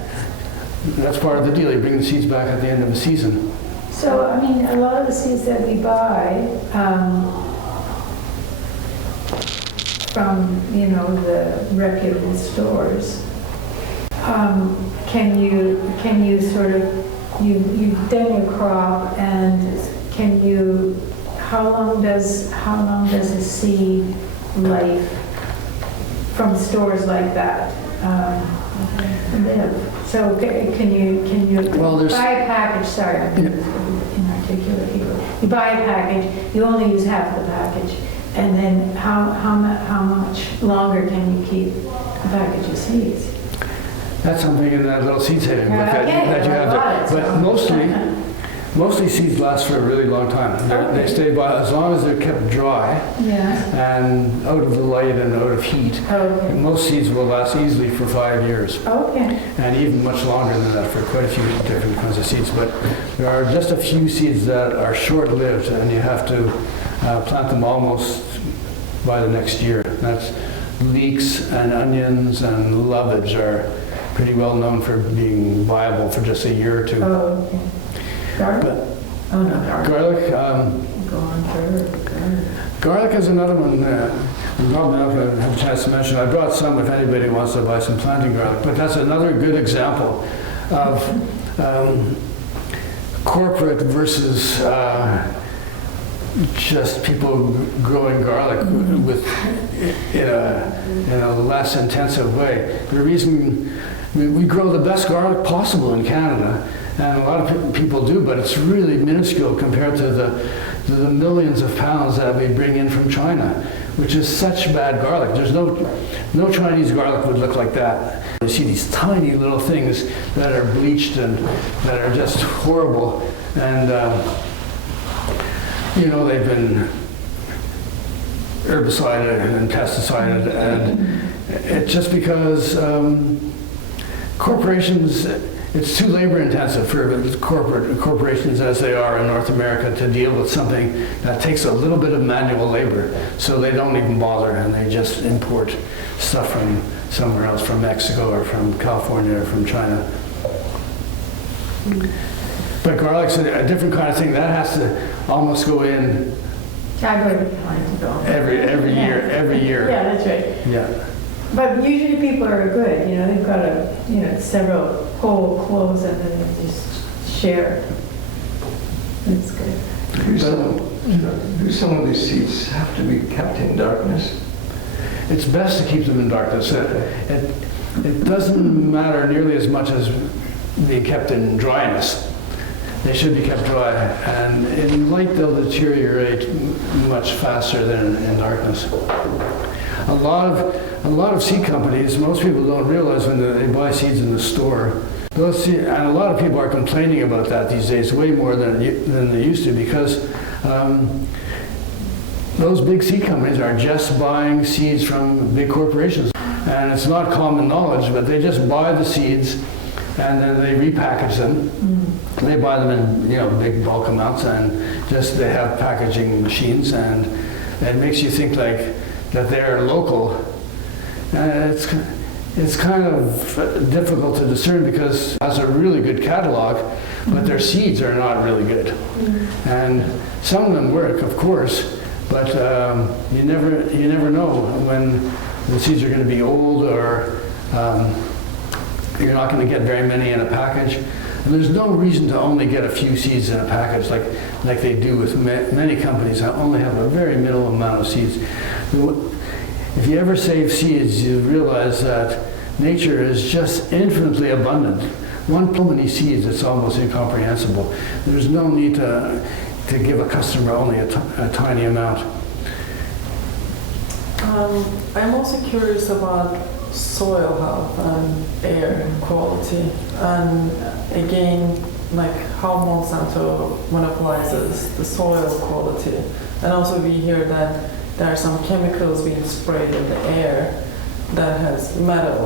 That's part of the deal. You bring the seeds back at the end of the season. So I mean, a lot of the seeds that we buy from the reputable stores. Can you sort of, you've done your crop, and how long does a seed life from stores like that live? So can you buy a package? Sorry, I'm inarticulate here. You buy a package, you only use half the package, and then how much longer can you keep a package of seeds? That's something in that little seed saving book that you have there. But mostly seeds last for a really long time. They stay by as long as they're kept dry and out of the light and out of heat. Most seeds will last easily for 5 years. And even much longer than that for quite a few different kinds of seeds. But there are just a few seeds that are short-lived, and you have to plant them almost by the next year. That's leeks and onions and lovage are pretty well known for being viable for just a year or two. Garlic? Garlic. Garlic is another one. I'm probably not going to have a chance to mention. I brought some if anybody wants to buy some planting garlic. But that's another good example of corporate versus just people growing garlic in a less intensive way. The reason we grow the best garlic possible in Canada, and a lot of people do, but it's really minuscule compared to the millions of pounds that we bring in from China, which is such bad garlic. There's no Chinese garlic would look like that. You see these tiny little things that are bleached and that are just horrible, and they've been herbicided and pesticided, and it's just because corporations, it's too labor intensive for corporations as they are in North America to deal with something that takes a little bit of manual labor, so they don't even bother, and they just import stuff from somewhere else, from Mexico or from California or from China. But garlic's a different kind of thing. That has to almost go in every year. Yeah, that's right. Yeah. But usually people are good, they've got several whole cloves and then they just share. That's good. Do some of these seeds have to be kept in darkness? It's best to keep them in darkness. It doesn't matter nearly as much as being kept in dryness. They should be kept dry, and in light they'll deteriorate much faster than in darkness. A lot of seed companies, most people don't realize when they buy seeds in the store, and a lot of people are complaining about that these days, way more than they used to, because those big seed companies are just buying seeds from big corporations. And it's not common knowledge, but they just buy the seeds and then they repackage them. They buy them in big bulk amounts, and they have packaging machines, and it makes you think like that they're local. It's kind of difficult to discern because it has a really good catalog, but their seeds are not really good. And some of them work, of course, but you never know when the seeds are going to be old, or you're not going to get very many in a package. And there's no reason to only get a few seeds in a package like they do with many companies that only have a very minimal amount of seeds. If you ever save seeds, you realize that nature is just infinitely abundant. One so many seeds, it's almost incomprehensible. There's no need to give a customer only a tiny amount. I'm also curious about soil health and air quality, and again, like how Monsanto monopolizes the soil quality. And also we hear that there are some chemicals being sprayed in the air that has metal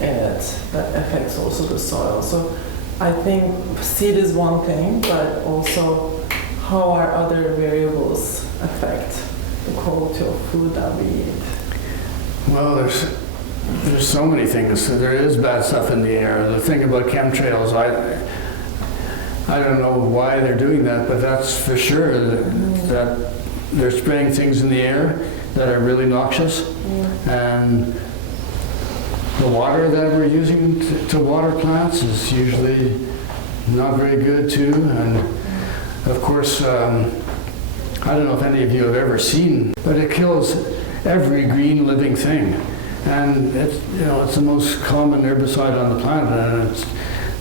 in it that affects also the soil. So I think seed is one thing, but also how are other variables affect the quality of food that we eat? Well, there's so many things. There is bad stuff in the air. The thing about chemtrails, I don't know why they're doing that, but that's for sure that they're spraying things in the air that are really noxious. And the water that we're using to water plants is usually not very good too. And of course, I don't know if any of you have ever seen, but it kills every green living thing. And it's the most common herbicide on the planet, and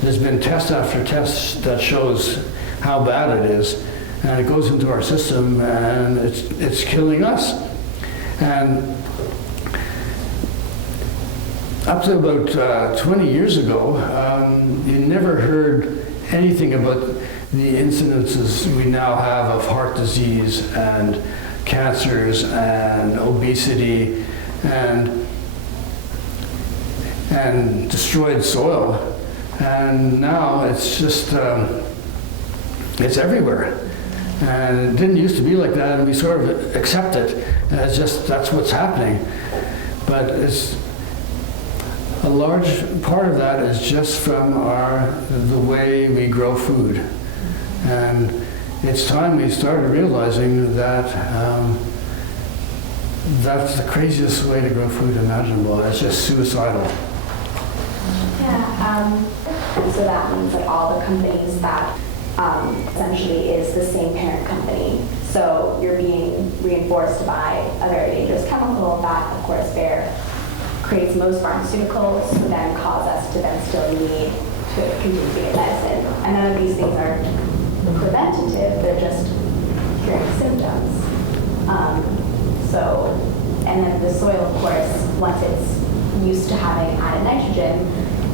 there's been test after test that shows how bad it is, and it goes into our system, and it's killing us. And up to about 20 years ago, you never heard anything about the incidences we now have of heart disease and cancers and obesity and destroyed soil. And now it's just, it's everywhere. And it didn't used to be like that, and we sort of accept it. It's just, that's what's happening. But it's, a large part of that is just from the way we grow food. And it's time we started realizing that that's the craziest way to grow food imaginable. It's just suicidal. Yeah, so that means that all the companies that essentially is the same parent company. So you're being reinforced by a very dangerous chemical that, of course, creates most pharmaceuticals, then cause us to then still need to continue to get medicine. And none of these things are preventative, they're just curing symptoms. And then the soil, of course, once it's used to having added nitrogen,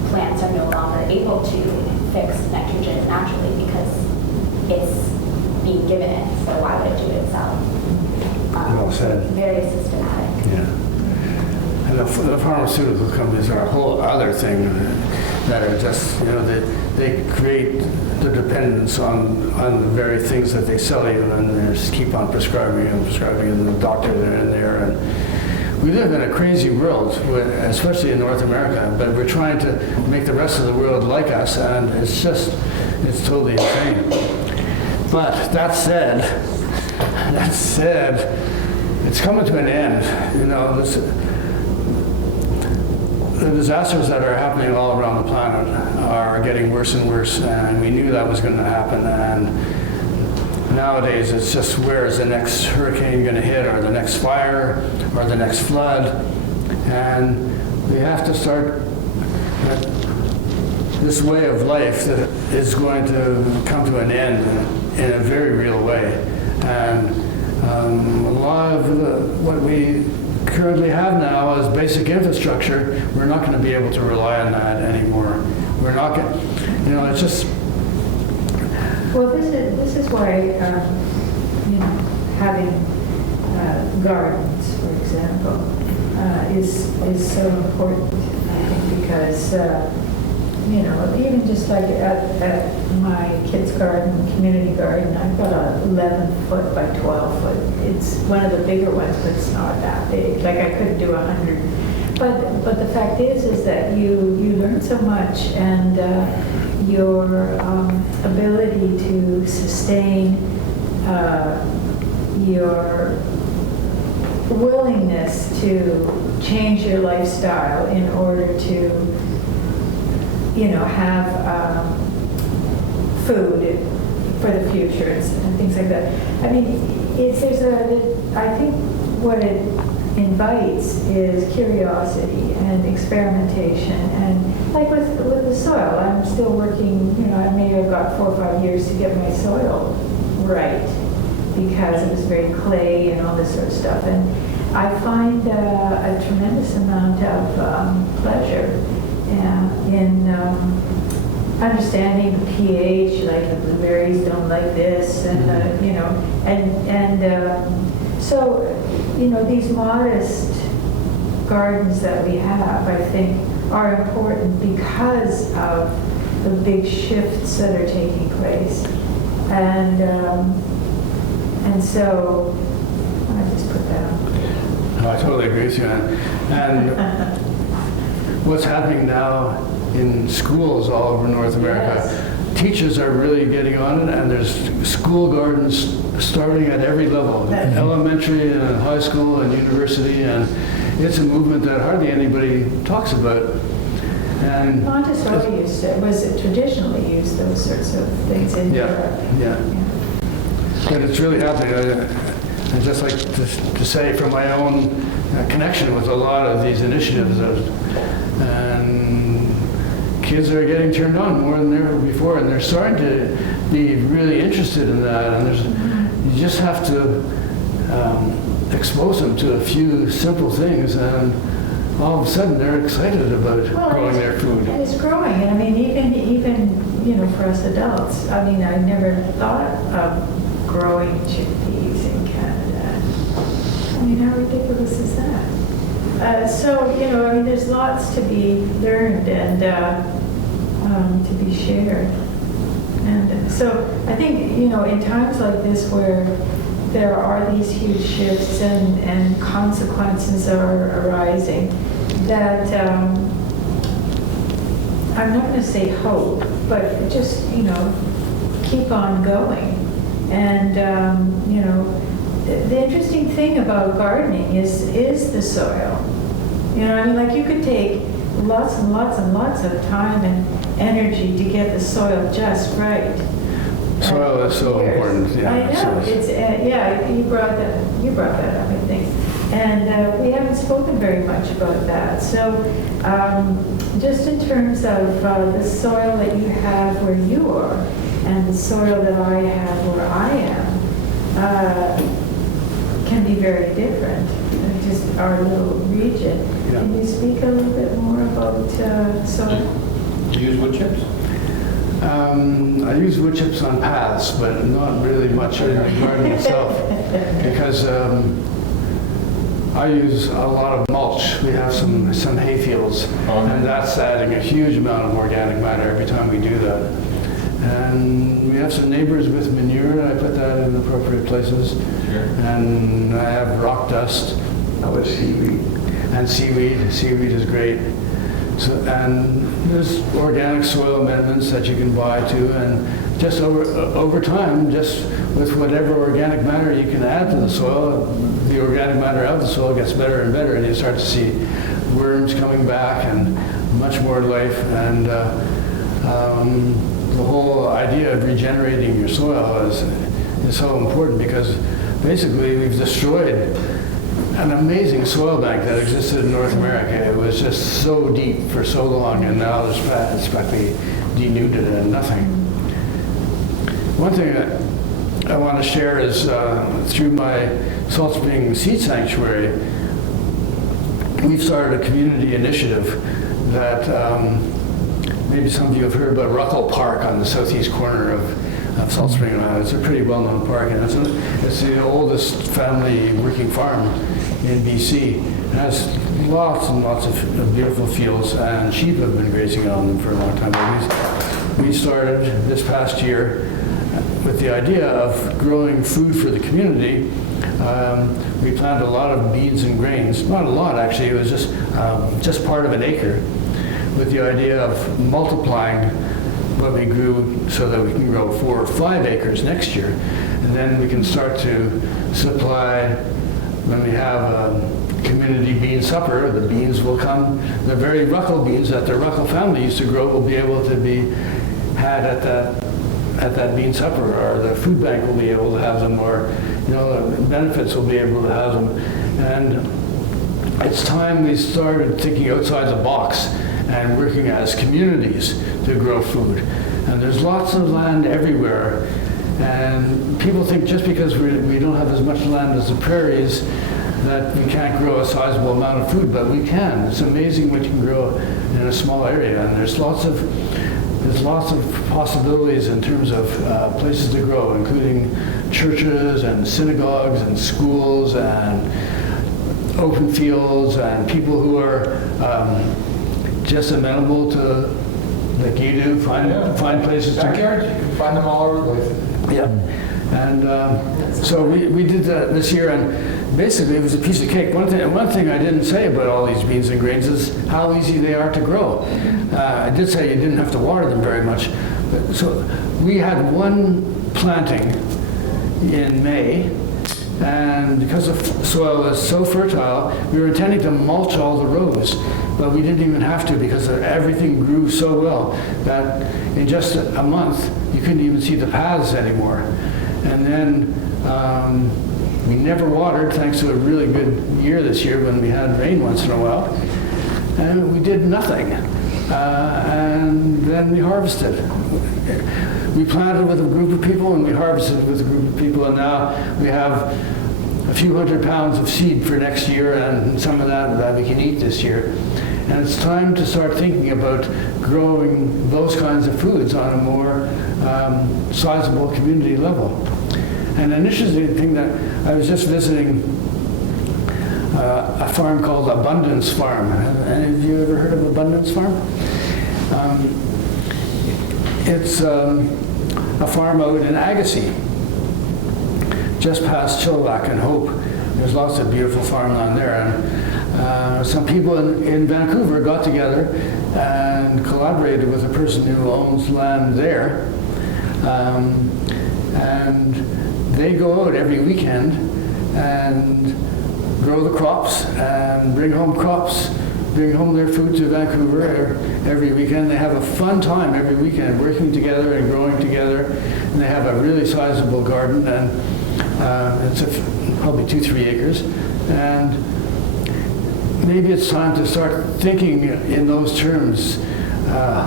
plants are no longer able to fix nitrogen naturally because it's being given it, so why would it do it itself? Well said. Very systematic. Yeah. And the pharmaceutical companies are a whole other thing that are just, they create the dependence on the very things that they sell you, and they just keep on prescribing and prescribing, and the doctors are in there. And we live in a crazy world, especially in North America, but we're trying to make the rest of the world like us, and it's totally insane. But that said, it's coming to an end. The disasters that are happening all around the planet are getting worse and worse, and we knew that was going to happen. And nowadays, it's just where is the next hurricane going to hit, or the next fire, or the next flood, and we have to start this way of life that is going to come to an end in a very real way. And a lot of what we currently have now as basic infrastructure, we're not going to be able to rely on that anymore. We're not going to, it's just... Well, this is why, having gardens, for example, is so important, I think, because even just like at my kids' garden, community garden, I've got a 11-foot by 12-foot. It's one of the bigger ones, but it's not that big. Like I couldn't do 100. But the fact is that you learn so much, and your ability to sustain your willingness to change your lifestyle in order to have food for the future and things like that. I mean, I think what it invites is curiosity and experimentation. And like with the soil, I'm still working, I may have got 4 or 5 years to get my soil right because it was very clay and all this sort of stuff. And I find a tremendous amount of pleasure in understanding the pH, like the blueberries don't like this, and so these modest gardens that we have, I think, are important because of the big shifts that are taking place, and so I just put that on. No, I totally agree with you, and what's happening now in schools all over North America, teachers are really getting on it, and there's school gardens starting at every level, elementary and high school and university, and it's a movement that hardly anybody talks about. And Montessori was traditionally used those sorts of things in Europe. Yeah. But it's really happening. I'd just like to say from my own connection with a lot of these initiatives, and kids are getting turned on more than ever before, and they're starting to be really interested in that. And you just have to expose them to a few simple things, and all of a sudden they're excited about growing their food. And it's growing. And I mean, even for us adults. I mean, I never thought of growing chickpeas in Canada. I mean, how ridiculous is that? So, I mean, there's lots to be learned and to be shared. And so I think, in times like this where there are these huge shifts and consequences are arising, that I'm not going to say hope, but just, keep on going. And, the interesting thing about gardening is the soil. I mean, like you could take lots and lots and lots of time and energy to get the soil just right. Soil is so years. important, yeah. I know, it's, yeah, you brought that up, I think. And we haven't spoken very much about that. So just in terms of the soil that you have where you are and the soil that I have where I am can be very different, just our little region. Yeah. Can you speak a little bit more about soil? Do you use wood chips? I use wood chips on paths, but not really much in the garden itself, because I use a lot of mulch. We have some hay fields, and that's adding a huge amount of organic matter every time we do that. And we have some neighbors with manure, and I put that in appropriate places. Sure. And I have rock dust. How about seaweed? And seaweed. Seaweed is great. So, and there's organic soil amendments that you can buy too, and just over time, just with whatever organic matter you can add to the soil, the organic matter of the soil gets better and better, and you start to see worms coming back and much more life. And the whole idea of regenerating your soil is so important, because basically we've destroyed an amazing soil bank that existed in North America. It was just so deep for so long, and now it's practically denuded and nothing. One thing that I want to share is through my Salt Spring Seed Sanctuary, we've started a community initiative that maybe some of you have heard about Ruckle Park on the southeast corner of Salt Spring. It's a pretty well-known park, and it's the oldest family working farm in BC. It has lots and lots of beautiful fields, and sheep have been grazing on them for a long time. But we started this past year with the idea of growing food for the community. We planted a lot of beans and grains. Not a lot, actually. It was just part of an acre, with the idea of multiplying what we grew so that we can grow 4 or 5 acres next year. And then we can start to supply, when we have a community bean supper, the beans will come, the very Ruckle beans that the Ruckle family used to grow will be able to be had at that bean supper, or the food bank will be able to have them, or the benefits will be able to have them. And it's time we started thinking outside the box and working as communities to grow food. And there's lots of land everywhere. And people think just because we don't have as much land as the prairies that we can't grow a sizable amount of food, but we can. It's amazing what you can grow in a small area. And there's lots of possibilities in terms of places to grow, including churches and synagogues and schools and open fields, and people who are just amenable to, like you do, find places to... Backyards, you can find them all over the place. Yeah. And so we did that this year, and basically it was a piece of cake. One thing I didn't say about all these beans and grains is how easy they are to grow. I did say you didn't have to water them very much. So we had one planting in May, and because the soil is so fertile, we were intending to mulch all the rows, but we didn't even have to, because everything grew so well that in just a month you couldn't even see the paths anymore. And then we never watered, thanks to a really good year this year when we had rain once in a while, and we did nothing. And then we harvested. We planted with a group of people, and we harvested with a group of people, and now we have a few hundred pounds of seed for next year, and some of that we can eat this year. And it's time to start thinking about growing those kinds of foods on a more sizable community level. And an interesting thing that I was just visiting a farm called Abundance Farm. Have any of you ever heard of Abundance Farm? It's a farm out in Agassiz, just past Chilliwack and Hope. There's lots of beautiful farmland there. And some people in Vancouver got together and collaborated with a person who owns land there. And they go out every weekend and grow the crops and bring home their food to Vancouver every weekend. They have a fun time every weekend, working together and growing together. and they have a really sizable garden, and it's probably 2-3 acres. And maybe it's time to start thinking in those terms,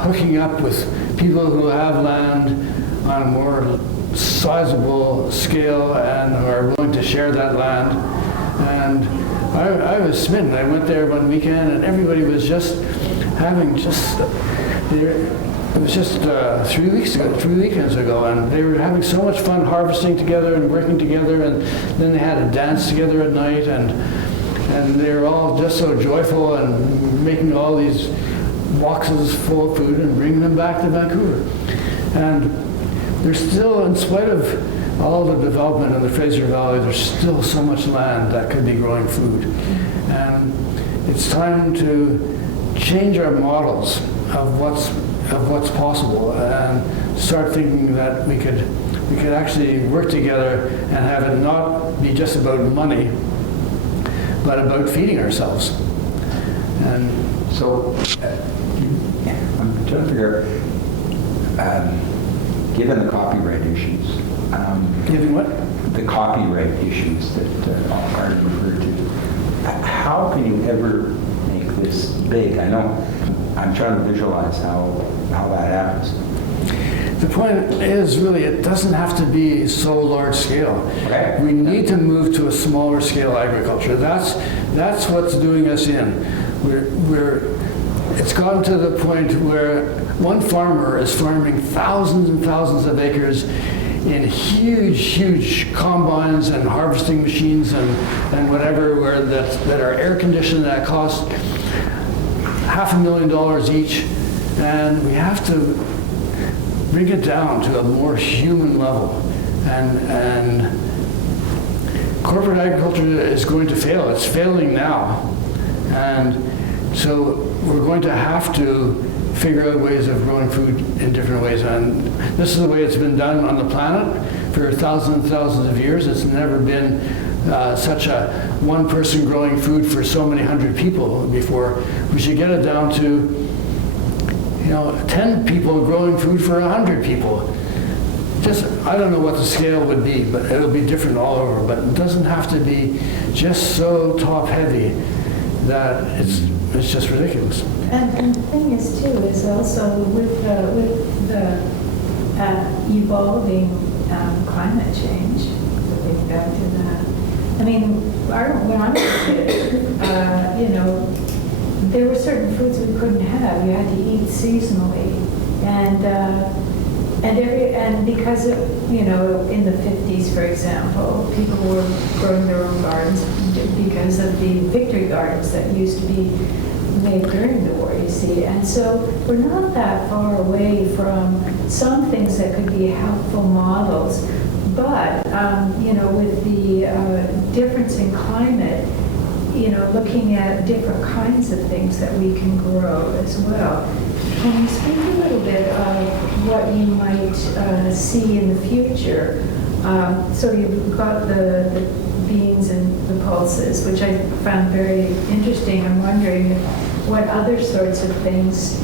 hooking up with people who have land on a more sizable scale and are willing to share that land. And I was smitten. I went there one weekend and everybody was just having it was just 3 weekends ago, and they were having so much fun harvesting together and working together, and then they had a dance together at night, and they were all just so joyful and making all these boxes full of food and bringing them back to Vancouver. And there's still, in spite of all the development in the Fraser Valley, there's still so much land that could be growing food. And it's time to change our models of what's possible and start thinking that we could actually work together and have it not be just about money, but about feeding ourselves. And so, I'm trying to figure out, given the copyright issues. Given what? The copyright issues that are referred to. How can you ever make this big? I know, I'm trying to visualize how that happens. The point is really, it doesn't have to be so large scale. Okay. We need to move to a smaller scale agriculture. That's what's doing us in. It's gotten to the point where one farmer is farming thousands and thousands of acres in huge combines and harvesting machines and whatever that are air conditioned, that cost $500,000 each. And we have to bring it down to a more human level. And corporate agriculture is going to fail. It's failing now. And so we're going to have to figure out ways of growing food in different ways. And this is the way it's been done on the planet for thousands and thousands of years. It's never been such a one person growing food for so many hundred people before. We should get it down to 10 people growing food for 100 people. Just, I don't know what the scale would be, but it'll be different all over. But it doesn't have to be just so top heavy that it's just ridiculous. And the thing is too, is also with the evolving climate change, so getting back to that. I mean, when I was a kid, there were certain foods we couldn't have. You had to eat seasonally, and because in the 50s, for example, people were growing their own gardens because of the victory gardens that used to be made during the war, you see. And so we're not that far away from some things that could be helpful models. But, with the difference in climate, looking at different kinds of things that we can grow as well. Can you speak a little bit of what you might see in the future? So you've got the beans and the pulses, which I found very interesting. I'm wondering what other sorts of things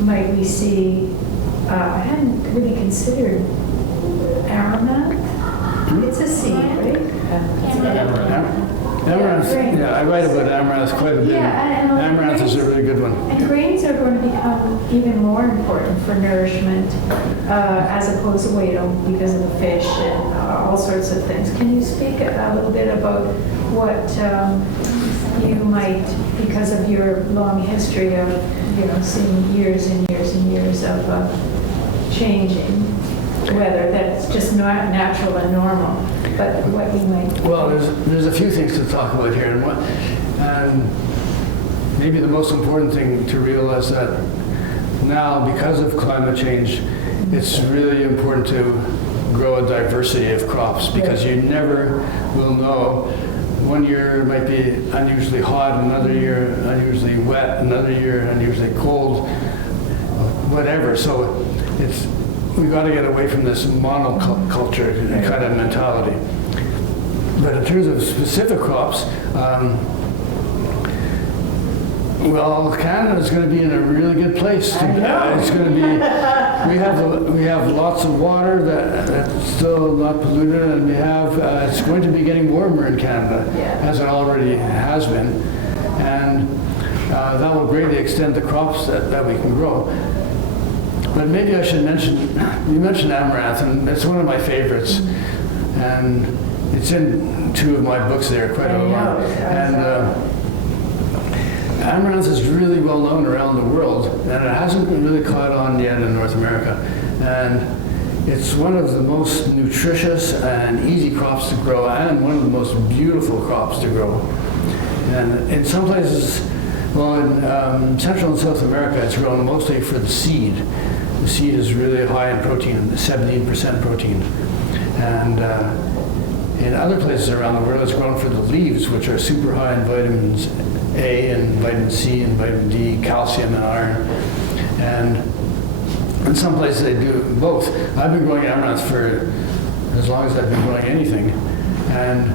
might we see. I hadn't really considered amaranth. It's a seed, right? Amaranth, yeah, I write about amaranth quite a bit. Yeah, Amaranth is a really good one. And grains are going to become even more important for nourishment, as opposed to because of the fish and all sorts of things. Can you speak a little bit about what you might, because of your long history of seeing years and years and years of changing weather, that's just not natural and normal, but what you might... Well, there's a few things to talk about here, and maybe the most important thing to realize that now, because of climate change, it's really important to grow a diversity of crops, because you never will know. One year might be unusually hot, another year unusually wet, another year unusually cold, whatever. So we've got to get away from this monoculture kind of mentality. But in terms of specific crops, Well, Canada is going to be in a really good place. It's going to be. We have lots of water that's still not polluted, and we have. It's going to be getting warmer in Canada, as it already has been, and that will greatly extend the crops that we can grow. But maybe I should mention. You mentioned amaranth, and it's one of my favorites, and it's in 2 of my books there, quite a lot. And amaranth is really well known around the world, and it hasn't been really caught on yet in North America. And it's one of the most nutritious and easy crops to grow, and one of the most beautiful crops to grow. And in some places, well, in Central and South America, it's grown mostly for the seed. The seed is really high in protein, 17% protein. And in other places around the world, it's grown for the leaves, which are super high in vitamins A and vitamin C and vitamin D, calcium and iron. And in some places they do both. I've been growing amaranth for as long as I've been growing anything. And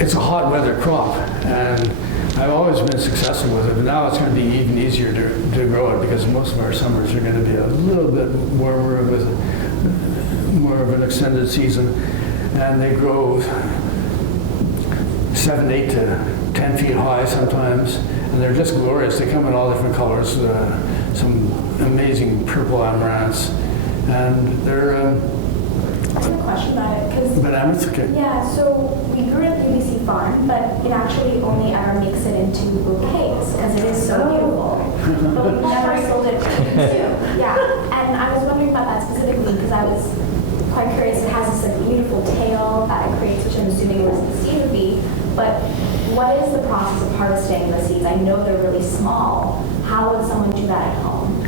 it's a hot weather crop. And I've always been successful with it, but now it's going to be even easier to grow it because most of our summers are going to be a little bit warmer with more of an extended season. And they grow 7, 8 to 10 feet high sometimes, and they're just glorious. They come in all different colors, some amazing purple amaranths, and they're... I have a question about it, because... But amaranth's okay. Yeah, so we grew it at the UBC farm, but it actually only ever makes it into bouquets, because it is so beautiful. But we never sold it to consume. Yeah, and I was wondering about that specifically, because I was quite curious. It has this like, beautiful tail that it creates, which I'm assuming was the seed would be. But what is the process of harvesting the seeds? I know they're really small. How would someone do that at home?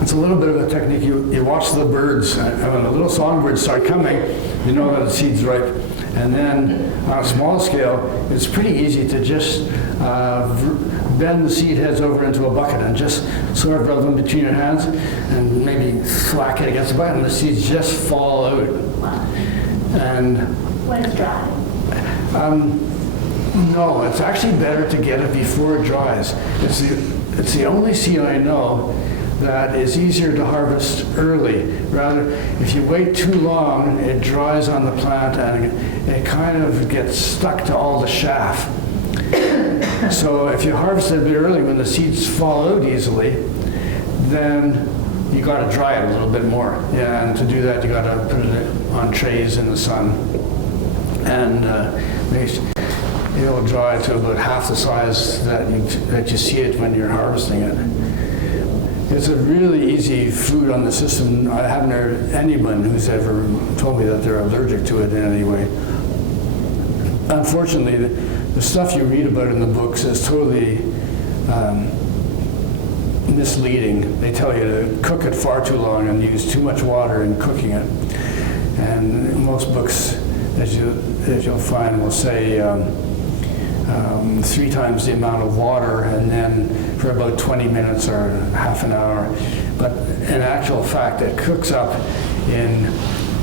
It's a little bit of a technique. You watch the birds, and when the little songbirds start coming, you know that the seed's ripe. And then on a small scale, it's pretty easy to just bend the seed heads over into a bucket and just sort of rub them between your hands and maybe thwack it against the bucket, and the seeds just fall out. Wow. And When it's dry? no, it's actually better to get it before it dries. It's the only seed I know that is easier to harvest early. Rather, if you wait too long, it dries on the plant and it kind of gets stuck to all the chaff. So if you harvest it a bit early when the seeds fall out easily, then you got to dry it a little bit more. Yeah, and to do that, you got to put it on trays in the sun, and it'll dry to about half the size that you see it when you're harvesting it. It's a really easy food on the system. I haven't heard anyone who's ever told me that they're allergic to it in any way. Unfortunately, the stuff you read about in the books is totally misleading. They tell you to cook it far too long and use too much water in cooking it. And most books, as you'll find, will say 3 times the amount of water, and then for about 20 minutes or half an hour. But in actual fact, it cooks up in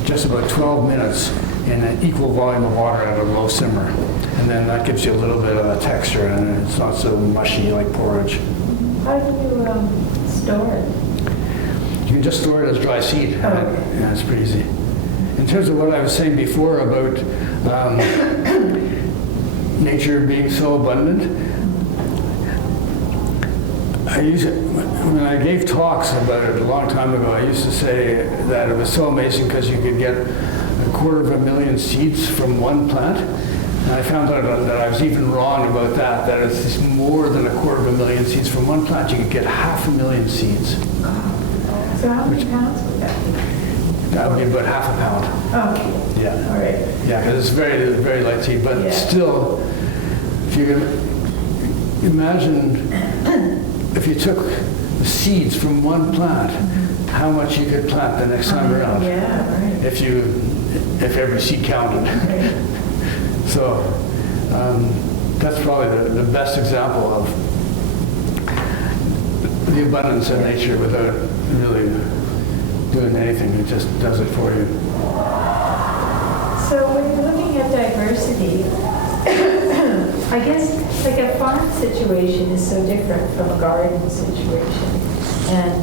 just about 12 minutes in an equal volume of water at a low simmer. And then that gives you a little bit of a texture, and it's not so mushy like porridge. How do you store it? You can just store it as dry seed. Yeah, it's pretty easy. In terms of what I was saying before about nature being so abundant, when I gave talks about it a long time ago, I used to say that it was so amazing because you could get 250,000 seeds from one plant. And I found out that I was even wrong about that it's more than 250,000 seeds from one plant. You could get 500,000 seeds. So how many pounds would that be? That would be about half a pound. Oh, Yeah. all right. Yeah, because it's very light seed, but Yeah. still, if you can imagine if you took the seeds from one plant, how much you could plant the next time around. Yeah, right. If every seed counted. Right. So that's probably the best example of the abundance of nature without really doing anything. It just does it for you. So when you're looking at diversity, I guess like a farm situation is so different from a garden situation, and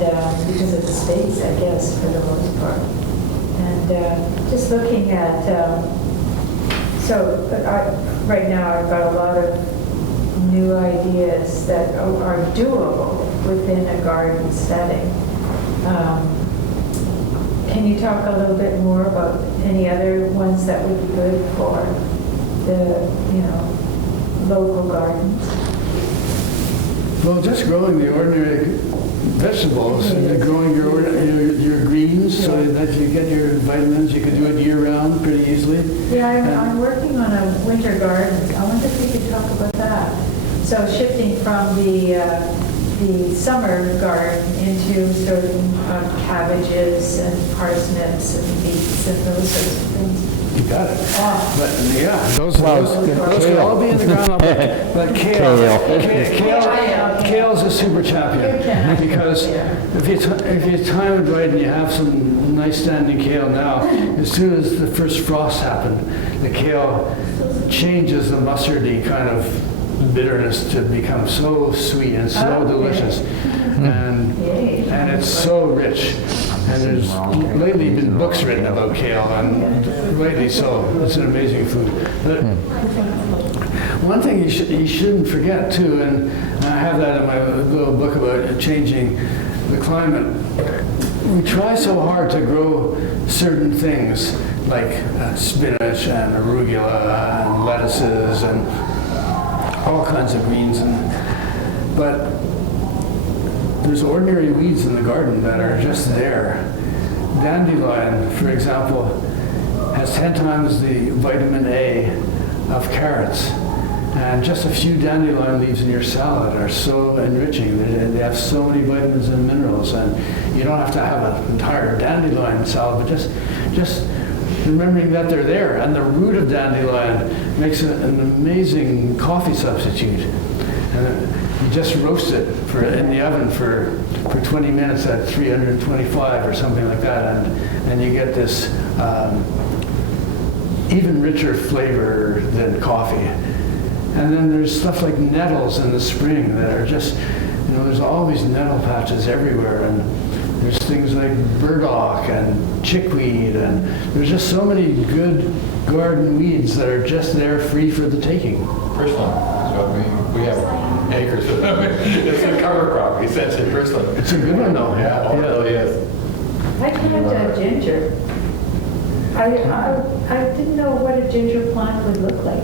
because of the space, I guess, for the most part. And just looking at, right now I've got a lot of new ideas that are doable within a garden setting. Can you talk a little bit more about any other ones that would be good for the, local gardens? Well, just growing the ordinary vegetables and growing your greens so that you get your vitamins. You can do it year-round pretty easily. Yeah, I'm working on a winter garden. I wonder if we could talk about that. So shifting from the summer garden into sort of cabbages and parsnips and beets and those sorts of things. You got it. But yeah, those Kale. can all be in the ground. But kale's a super champion because if you time it right and you have some nice standing kale now, as soon as the first frost happened, the kale changes the mustardy kind of bitterness to become so sweet and so delicious, and it's so rich. And there's lately been books written about kale, and rightly so. It's an amazing food. But one thing you shouldn't forget too, and I have that in my little book about changing the climate. We try so hard to grow certain things like spinach and arugula and lettuces and all kinds of greens, but there's ordinary weeds in the garden that are just there. Dandelion, for example, has 10 times the vitamin A of carrots. And just a few dandelion leaves in your salad are so enriching. They have so many vitamins and minerals, and you don't have to have an entire dandelion salad, but just remembering that they're there. And the root of dandelion makes an amazing coffee substitute. And you just roast it in the oven for 20 minutes at 325 or something like that, and you get this even richer flavor than coffee. And then there's stuff like nettles in the spring that are just, there's all these nettle patches everywhere, and there's things like burdock and chickweed, and there's just so many good garden weeds that are just there free for the taking. First one is what we have acres of them. It's a cover crop, essentially, first one. It's a good one though. Yeah, it really is. I planted ginger. I didn't know what a ginger plant would look like.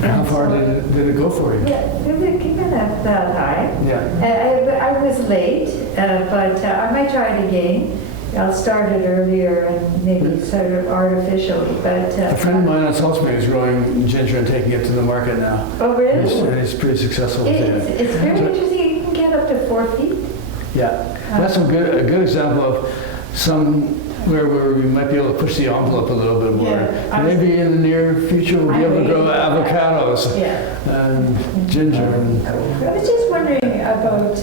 How far did it go for you? Yeah, it came in that high. Yeah. I was late, but I might try it again. I'll start it earlier and maybe sort of artificially, but... a friend of mine on Salt Spring is growing ginger and taking it to the market now. Oh, really? And he's pretty successful with it. It's very interesting. You can get up to 4 feet. Yeah. That's a good example of somewhere where we might be able to push the envelope a little bit more. Yeah, maybe in the near future we'll be able to grow avocados and ginger. I was just wondering about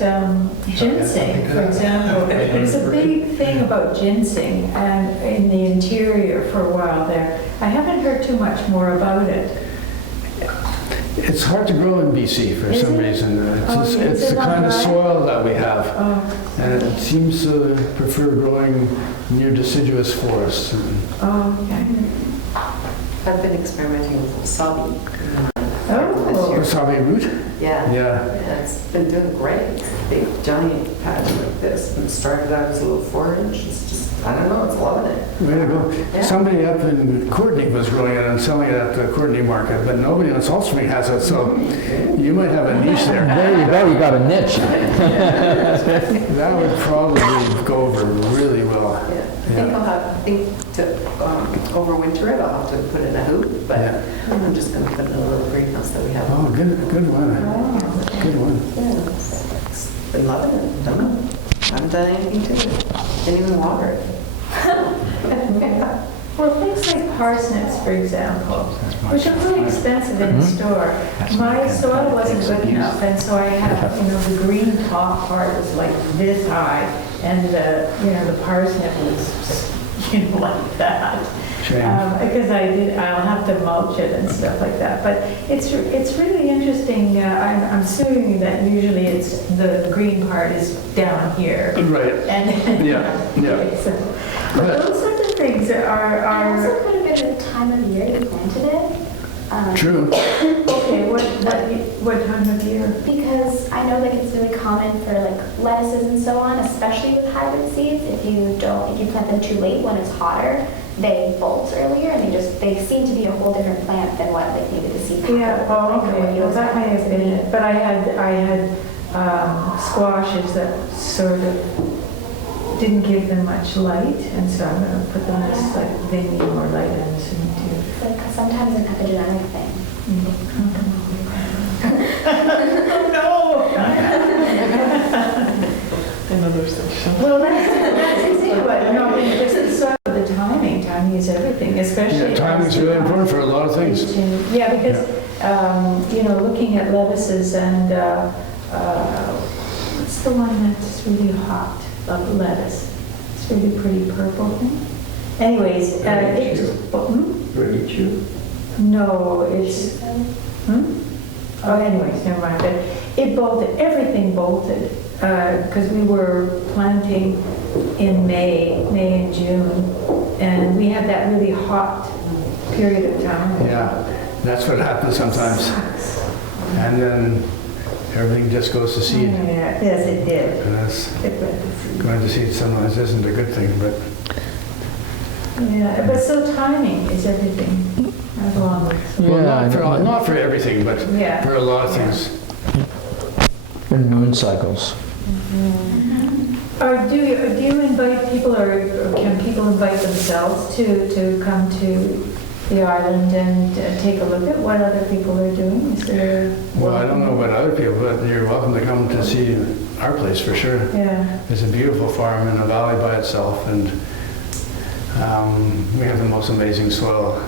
ginseng, for example. There's a big thing about ginseng and in the interior for a while there. I haven't heard too much more about it. It's hard to grow in BC for some reason. It's the kind of soil that we have. And it seems to prefer growing near deciduous forests. Okay. I've been experimenting with wasabi. Wasabi root? Yeah. It's been doing great. It's a big, giant patch like this. And it started out as a little 4-inch. It's just, I don't know, it's loving it. Way to go. Yeah. Somebody up in Courtney was growing it and selling it at the Courtney market, but nobody on Salt Spring has it, so you might have a niche there. There you go, you got a niche. That would probably go over really well. I think to overwinter it, I'll have to put it in a hoop, but I'm just going to put it in a little greenhouse that we have. Oh, good one. Good one. Yeah, it's been loving it. Don't know. Haven't done anything to it. Didn't even water it. Well, things like parsnips, for example, which are really expensive in the store. My soil wasn't good enough, and so I had, the green top part was like this high, and the parsnip was, like that. Shame. Because I'll have to mulch it and stuff like that. But it's really interesting. I'm assuming that usually it's the green part is down here. Right. And Yeah. So, but those sort of things are And also could have been the time of year you planted it. True. okay. What time of year? Because I know like it's really common for like lettuces and so on, especially with hybrid seeds. If you plant them too late when it's hotter, they bolt earlier and they seem to be a whole different plant than what like maybe the seed packet Yeah. would look Oh, like or what okay. you Well, that expect might it have to been be. it. But I had squashes that sort of didn't give them much light, and so I'm going to put them just like they need more light, I'm assuming too. It's like sometimes an epigenetic thing. Another section. Well, that's it. But no, it's the sort of the timing. Timing is everything, especially. Yeah, timing's really important for a lot of things. Yeah, because looking at lettuces and what's the one that's really hot of lettuce? It's really pretty purple thing. Anyways, no, it's. Oh, anyways, never mind. But it bolted. Everything bolted because we were planting in May and June, and we had that really hot period of time. Yeah, that's what happens sometimes. And then everything just goes to seed. Yeah, yes, it did. And that's It went to seed. going to seed sometimes isn't a good thing, but Yeah, but so timing is everything. As long as. well, not for everything, but Yeah. for a lot of things. And moon cycles. Or do you invite people, or can people invite themselves to come to the island and take a look at what other people are doing? Is there? Well, I don't know about other people, but you're welcome to come to see our place for sure. Yeah. It's a beautiful farm in a valley by itself, and we have the most amazing soil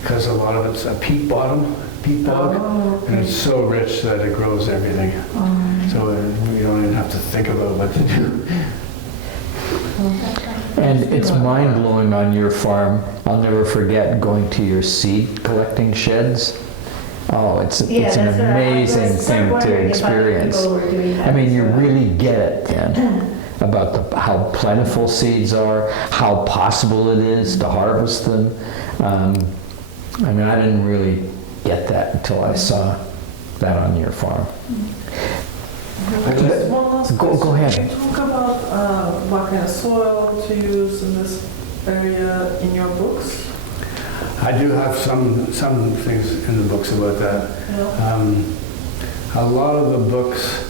because a lot of it's a peat bog, Oh, and okay. it's so rich that it grows everything. So we don't even have to think about what to do. And it's mind-blowing on your farm. I'll never forget going to your seed collecting sheds. Oh, it's an amazing thing to experience. I mean, you really get it then about how plentiful seeds are, how possible it is to harvest them. I mean, I didn't really get that until I saw that on your farm. Just one last Go question. ahead. Can you talk about what kind of soil to use in this area in your books? I do have some things in the books about that. Yeah. A lot of the books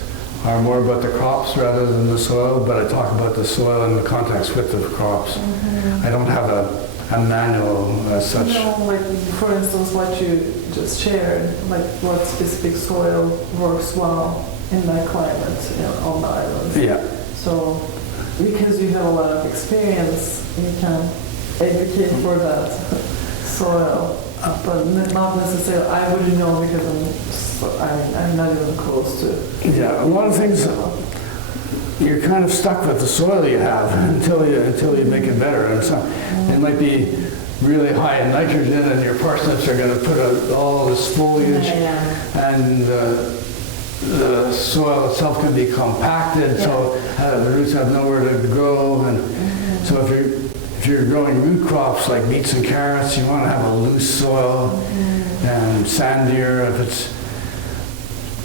are more about the crops rather than the soil, but I talk about the soil in the context with the crops. I don't have a manual as such. Like for instance, what you just shared, like what specific soil works well in that climate on the island. Yeah. So, because you have a lot of experience, you can advocate for that soil, but not necessarily. I wouldn't know because I'm not even close to. Yeah, a lot of things you're kind of stuck with the soil you have until you make it better. And so it might be really high in nitrogen, and your parsnips are going to put out all this foliage, and the soil itself can be compacted, so the roots have nowhere to grow. And so if you're growing root crops like beets and carrots, you want to have a loose soil and sandier. If it's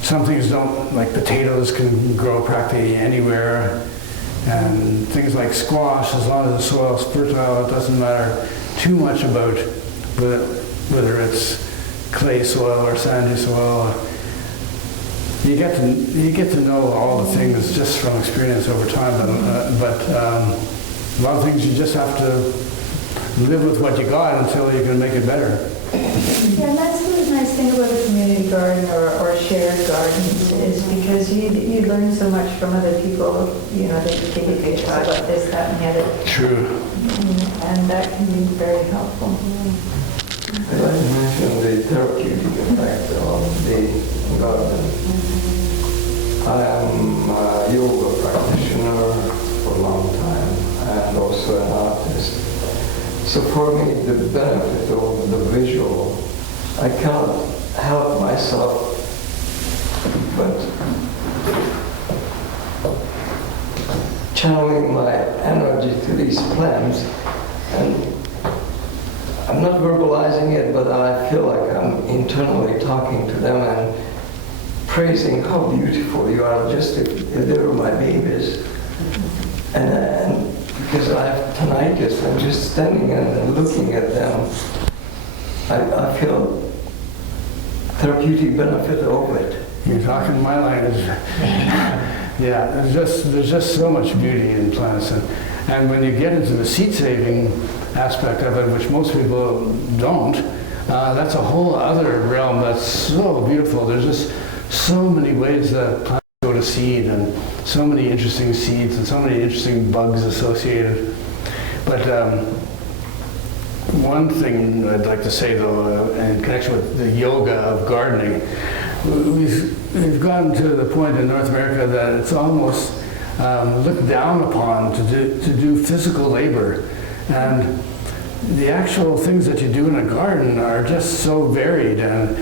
some things don't, like potatoes can grow practically anywhere, and things like squash, as long as the soil's fertile, it doesn't matter too much about whether it's clay soil or sandy soil. You get to know all the things just from experience over time, but a lot of things you just have to live with what you got until you can make it better. Yeah, and that's the nice thing about a community garden or shared gardens is because you learn so much from other people, that you take a good shot about this, that, and the other. True. And that can be very helpful. I'd like to mention the therapeutic effect of the garden. I am a yoga practitioner for a long time and also an artist. So for me, the benefit of the visual, I cannot help myself but channeling my energy to these plants, and I'm not verbalizing it, but I feel like I'm internally talking to them and praising how beautiful you are, just if they were my babies. And because I have tinnitus, I'm just standing and looking at them. I feel therapeutic benefit of it. You're talking my language. Yeah, there's just so much beauty in plants, and when you get into the seed-saving aspect of it, which most people don't, that's a whole other realm that's so beautiful. There's just so many ways that plants go to seed, and so many interesting seeds, and so many interesting bugs associated. But one thing I'd like to say, though, in connection with the yoga of gardening, we've gotten to the point in North America that it's almost looked down upon to do physical labor. And the actual things that you do in a garden are just so varied, and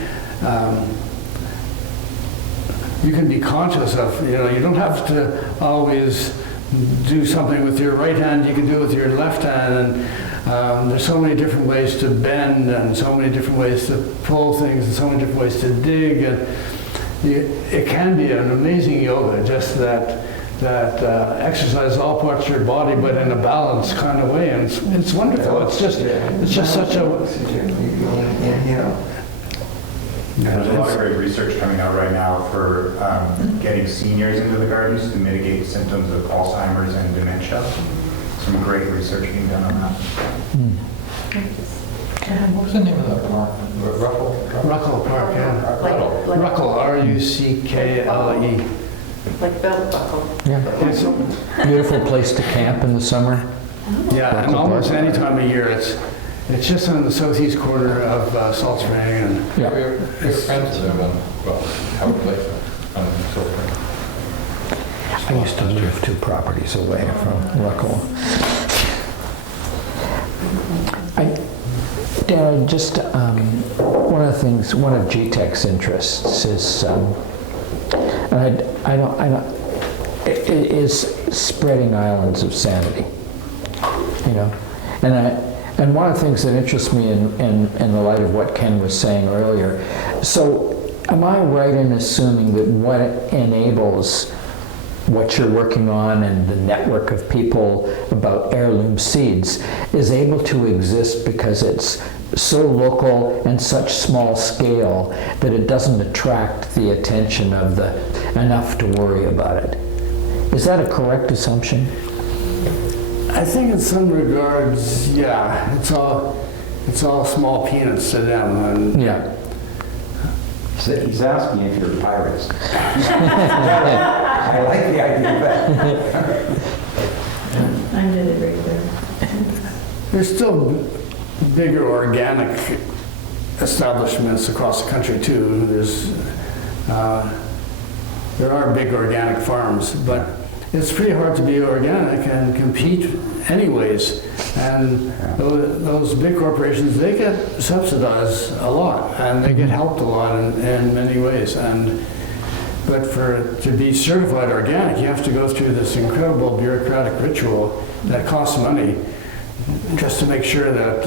you can be conscious of, you don't have to always do something with your right hand, you can do it with your left hand, and there's so many different ways to bend, and so many different ways to pull things, and so many different ways to dig, and it can be an amazing yoga, just that exercise all parts of your body, but in a balanced kind of way, and it's wonderful. It's just such a... There's a lot of great research coming out right now for getting seniors into the gardens to mitigate symptoms of Alzheimer's and dementia. Some great research being done on that. What was the name of that park? Ruckle Park, yeah. Like Ruckle, R-U-C-K-L-E. Like belt buckle. Yeah. It's, Beautiful place to camp in the summer. yeah, and almost any time of year, it's just on the southeast corner of Salt Spring, and Yeah. We're friends with them, well, have a place on Silver Spring. I used to live 2 properties away from Ruckle. Dan, just one of the things, one of GTEC's interests is, and I don't, is spreading islands of sanity, and one of the things that interests me in the light of what Ken was saying earlier, so am I right in assuming that what enables what you're working on and the network of people about heirloom seeds is able to exist because it's so local and such small scale that it doesn't attract the attention of the enough to worry about it? Is that a correct assumption? I think in some regards, yeah, it's all small peanuts to them. And Yeah. He's asking if you're pirates. I like the idea of that. I did it right there. there's still bigger organic establishments across the country too. There are big organic farms, but it's pretty hard to be organic and compete anyways. And those big corporations, they get subsidized a lot, and they get helped a lot in many ways. But to be certified organic, you have to go through this incredible bureaucratic ritual that costs money, just to make sure that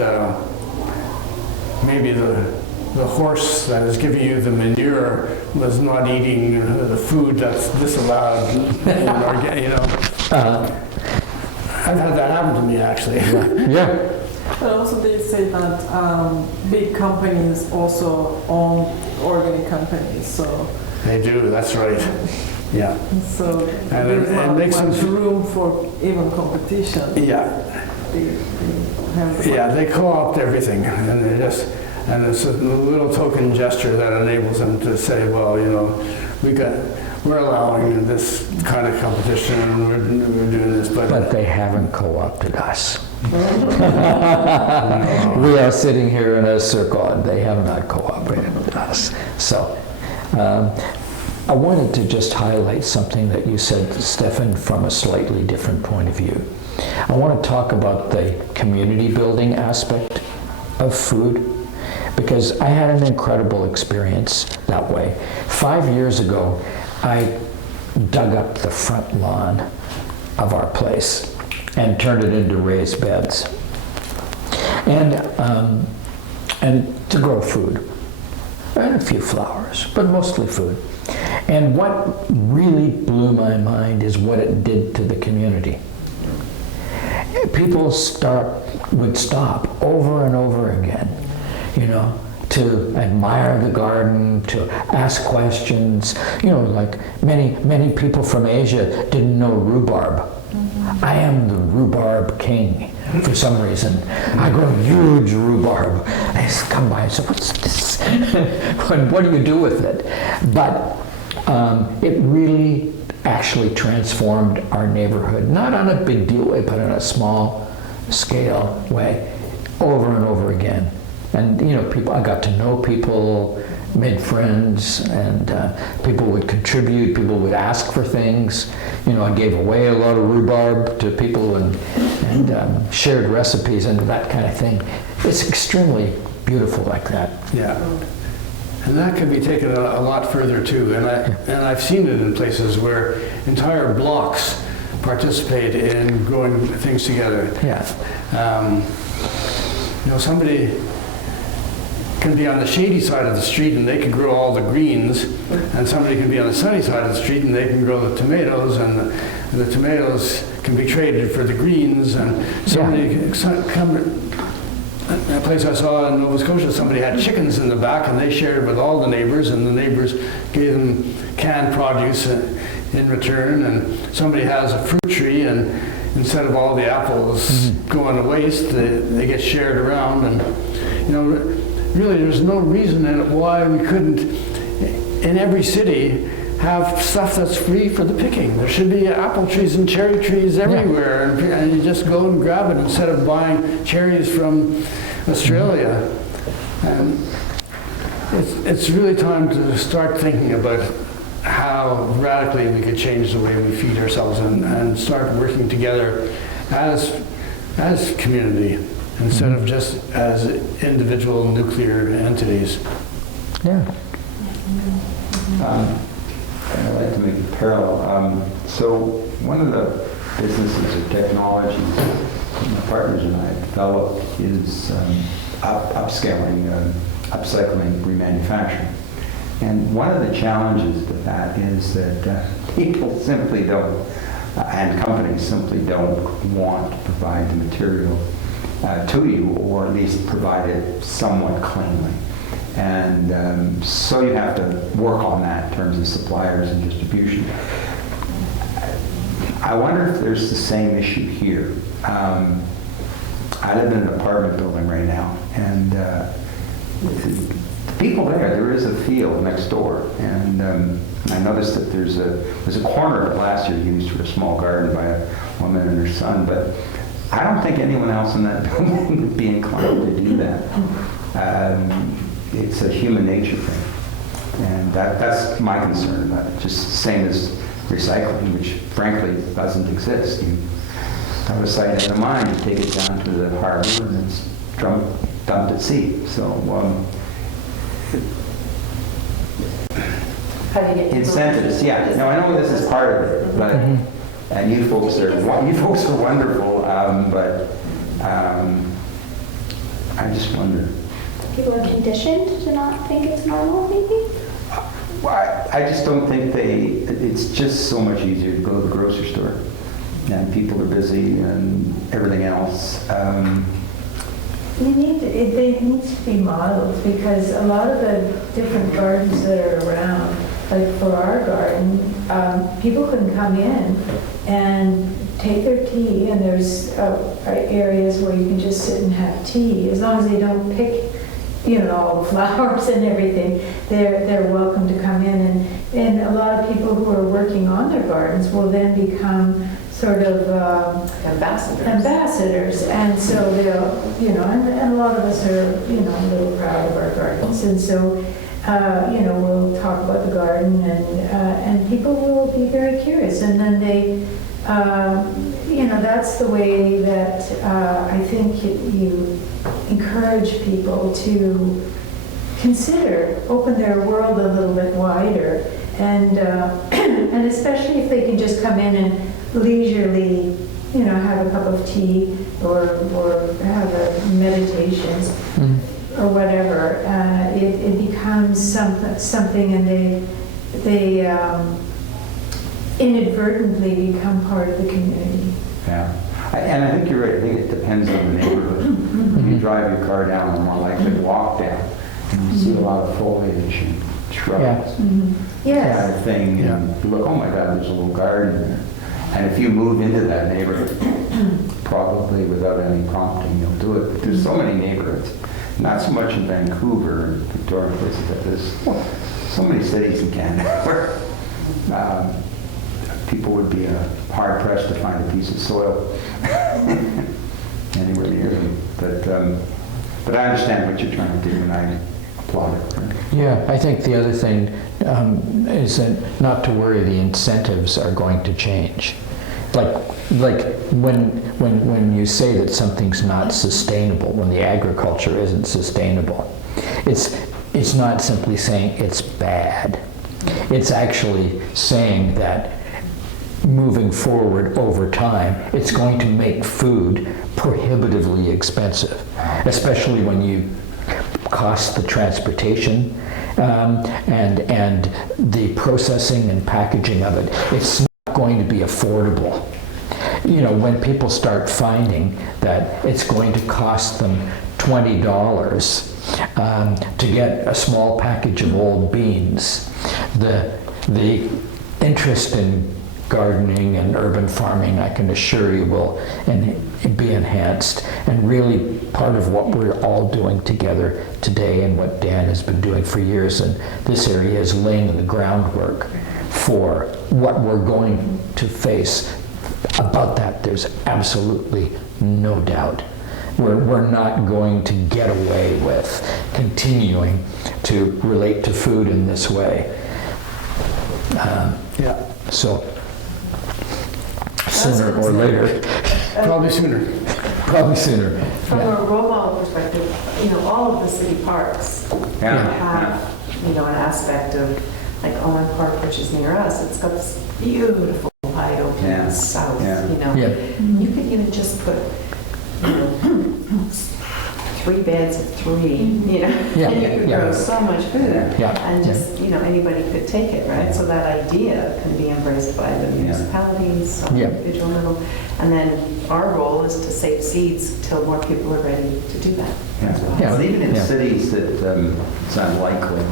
maybe the horse that is giving you the manure was not eating the food that's disallowed. I've had that happen to me, actually. Yeah. But also they say that big companies also own organic companies, so... They do, that's right. Yeah. So And there's it not makes much them- room for even competition. Yeah. They have Yeah, they co-opt everything, and it's a little token gesture that enables them to say, well, we're allowing this kind of competition, and we're doing this, But they haven't co-opted us. We are sitting here in a circle, and they have not cooperated with us. So I wanted to just highlight something that you said, Stefan, from a slightly different point of view. I want to talk about the community building aspect of food, because I had an incredible experience that way. 5 years ago, I dug up the front lawn of our place and turned it into raised beds, and to grow food, and a few flowers, but mostly food. And what really blew my mind is what it did to the community. People would stop over and over again, to admire the garden, to ask questions. Like many people from Asia didn't know rhubarb. I am the rhubarb king for some reason. I grow huge rhubarb. I just come by and say, what's this? What do you do with it? But it really actually transformed our neighborhood, not on a big deal way, but on a small scale way, over and over again. And I got to know people, made friends, and people would contribute, people would ask for things. I gave away a lot of rhubarb to people and shared recipes and that kind of thing. It's extremely beautiful like that. Yeah. And that can be taken a lot further too. And I've seen it in places where entire blocks participate in growing things together. Yeah. Somebody can be on the shady side of the street and they can grow all the greens, and somebody can be on the sunny side of the street and they can grow the tomatoes, and the tomatoes can be traded for the greens, and somebody a place I saw in Nova Scotia, somebody had chickens in the back and they shared with all the neighbors, and the neighbors gave them canned produce in return, and somebody has a fruit tree, and instead of all the apples going to waste, they get shared around. And really there's no reason in why we couldn't, in every city, have stuff that's free for the picking. There should be apple trees and cherry trees everywhere, and you just go and grab it instead of buying cherries from Australia. And it's really time to start thinking about how radically we could change the way we feed ourselves, and start working together as community instead of just as individual nuclear entities. Yeah. I'd like to make a parallel. So one of the businesses or technologies my partners and I developed is upscaling, upcycling, remanufacturing. And one of the challenges with that is that people simply don't, and companies simply don't want to provide the material to you, or at least provide it somewhat cleanly. And so you have to work on that in terms of suppliers and distribution. I wonder if there's the same issue here. I live in an apartment building right now, and the people there is a field next door, and I noticed that there's a corner that last year used for a small garden by a woman and her son, but I don't think anyone else in that building would be inclined to do that. It's a human nature thing, and that's my concern about it. Just the same as recycling, which frankly doesn't exist. You have a site in mind, you take it down to the harbor, and it's dumped at sea. So how do you get incentives, yeah. No, I know this is part of it, but and you folks are wonderful, but I just wonder. People are conditioned to not think it's normal, maybe? Well, I just don't think it's just so much easier to go to the grocery store. And people are busy and everything else. It needs to be modeled, because a lot of the different gardens that are around, like for our garden, people can come in and take their tea, and there's areas where you can just sit and have tea, as long as they don't pick all the flowers and everything. They're welcome to come in, and a lot of people who are working on their gardens will then become sort of ambassadors, and so they'll, and a lot of us are, a little proud of our gardens, and so, we'll talk about the garden, and people will be very curious, and then that's the way that I think you encourage people to consider, open their world a little bit wider, and and especially if they can just come in and leisurely, have a cup of tea or have a meditation or whatever. It becomes something, and they inadvertently become part of the community. Yeah. And I think you're right. I think it depends on the neighborhood. If you drive your car down, or more likely walk down, and you see a lot of foliage and shrubs, Yes. kind of thing, and you look, oh my God, there's a little garden there. And if you move into that neighborhood, probably without any prompting, you'll do it. But there's so many neighborhoods, not so much in Vancouver and Victoria, places, but there's so many cities in Canada where people would be hard pressed to find a piece of soil anywhere near them. But I understand what you're trying to do, and I applaud it. Yeah, I think the other thing is that not to worry, the incentives are going to change. Like when you say that something's not sustainable, when the agriculture isn't sustainable, it's not simply saying it's bad. It's actually saying that moving forward over time, it's going to make food prohibitively expensive, especially when you cost the transportation and the processing and packaging of it. It's not going to be affordable. When people start finding that it's going to cost them $20 to get a small package of old beans, the interest in gardening and urban farming, I can assure you, will be enhanced. And really part of what we're all doing together today, and what Dan has been doing for years in this area, is laying the groundwork for what we're going to face. About that, there's absolutely no doubt. We're not going to get away with continuing to relate to food in this way. So sooner or later. Probably sooner. Probably sooner. From a role model perspective, all of the city parks have, an aspect of, like Owen Park, which is near us, it's got this beautiful wide open south, You could even just put, 3 beds of 3, and you could grow so much food. And just, anybody could take it, right? So that idea can be embraced by the municipalities, individual level. And then our role is to save seeds till more people are ready to do that. But even in cities that it's unlikely,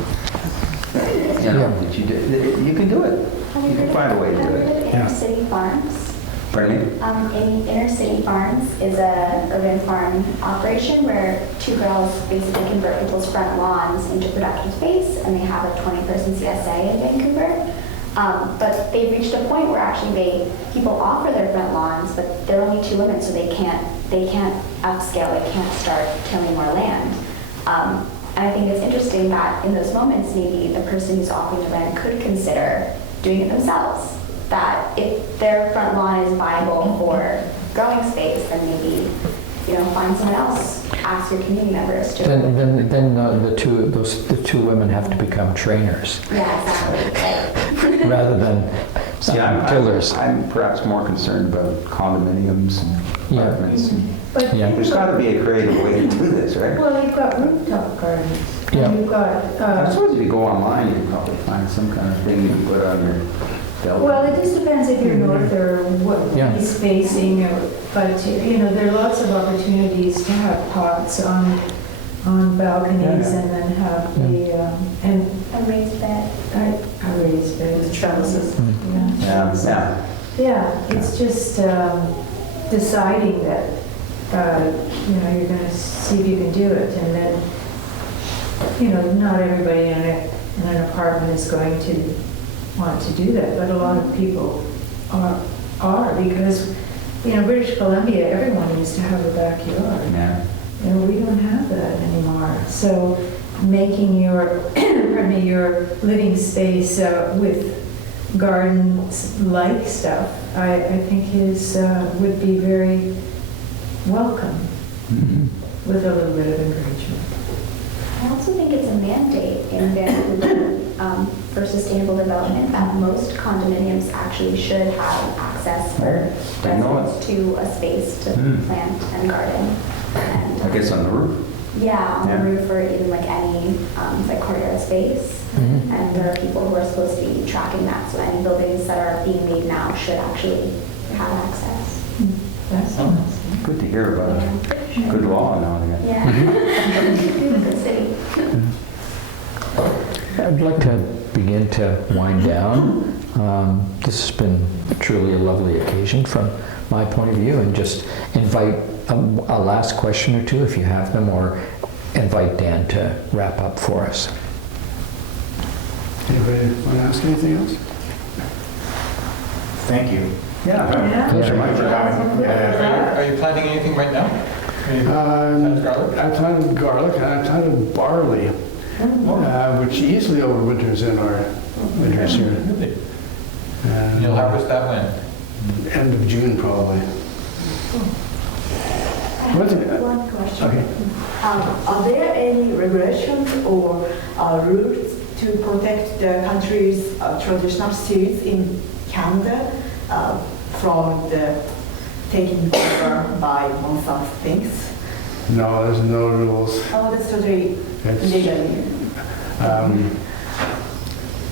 that you can do it. You can find a way to do it. Inner City Farms. Pardon me? Inner City Farms is an urban farm operation where 2 girls basically convert people's front lawns into productive space, and they have a 20-person CSA in Vancouver. But they've reached a point where actually people offer their front lawns, but they're only 2 women, so they can't upscale, they can't start tilling more land. And I think it's interesting that in those moments, maybe the person who's offering the rent could consider doing it themselves. That if their front lawn is viable for growing space, then maybe, find someone else. Ask your community members to. Then the two women have to become trainers. Yeah, exactly. Rather than tillers. I'm perhaps more concerned about condominiums and apartments. But There's got to be a creative way to do this, right? Well, you've got rooftop gardens. And you've got. I suppose if you go online, you can probably find some kind of thing you can put on your belt. Well, it just depends if you're north or what east facing, but there are lots of opportunities to have pots on balconies and then have the and A raised bed. a raised bed. Trellises. It's just deciding that you're going to see if you can do it, and then not everybody in an apartment is going to want to do that, but a lot of people are because British Columbia, everyone used to have a backyard. We don't have that anymore. So making your your living space with garden-like stuff, I think would be very welcome with a little bit of encouragement. I also think it's a mandate in Vancouver for sustainable development that most condominiums actually should have access for residents to a space to plant and garden. And, I guess on the roof. yeah, on the roof or even like any like courtyard space. And there are people who are supposed to be tracking that, so any buildings that are being made now should actually have access. That's nice. Good to hear about it. Good law now and again. Yeah. Good city. I'd like to begin to wind down. This has been truly a lovely occasion from my point of view, and just invite a last question or two if you have them, or invite Dan to wrap up for us. Anybody want to ask anything else? Thank you. Yeah. Pleasure, Mike, for coming. Are you planting anything right now? Garlic? I planted garlic and I planted barley, which easily overwinters in our winters here. Really? And You'll harvest that when? end of June, probably. One question. Okay. Are there any regulations or rules to protect the country's traditional seeds in Canada from the taking over by Monsanto things? No, there's no rules. Oh, that's totally It's- legally.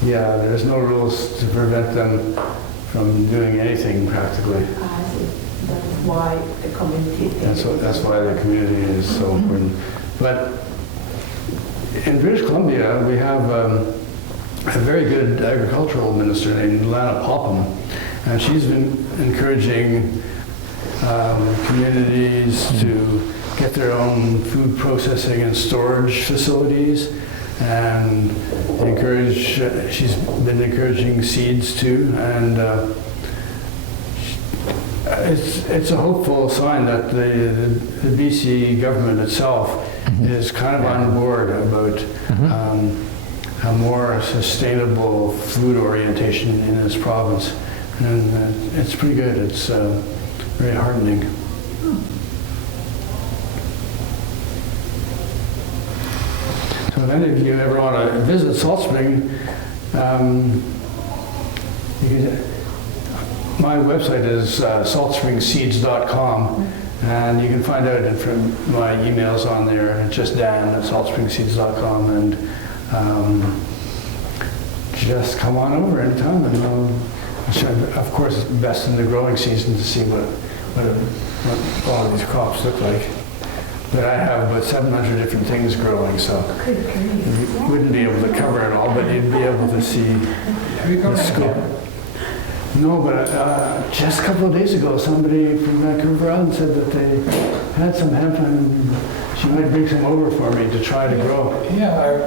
Yeah, there's no rules to prevent them from doing anything practically. I see. That's why the community. That's why the community is so important. But in British Columbia, we have a very good agricultural minister named Lana Popham, and she's been encouraging communities to get their own food processing and storage facilities, and she's been encouraging seeds too, and it's a hopeful sign that the BC government itself is kind of on board about a more sustainable food orientation in this province, and it's pretty good. It's very heartening. So if any of you ever want to visit Salt Spring, my website is saltspringseeds.com, and you can find out from my emails on there. It's just dan@saltspringseeds.com, and just come on over anytime. And of course, it's best in the growing season to see what all of these crops look like. But I have about 700 different things growing, so you wouldn't be able to cover it all, but you'd be able to see the scope. No, but just a couple of days ago, somebody from Vancouver Island said that they had some hemp, and she might bring some over for me to try to grow. Yeah,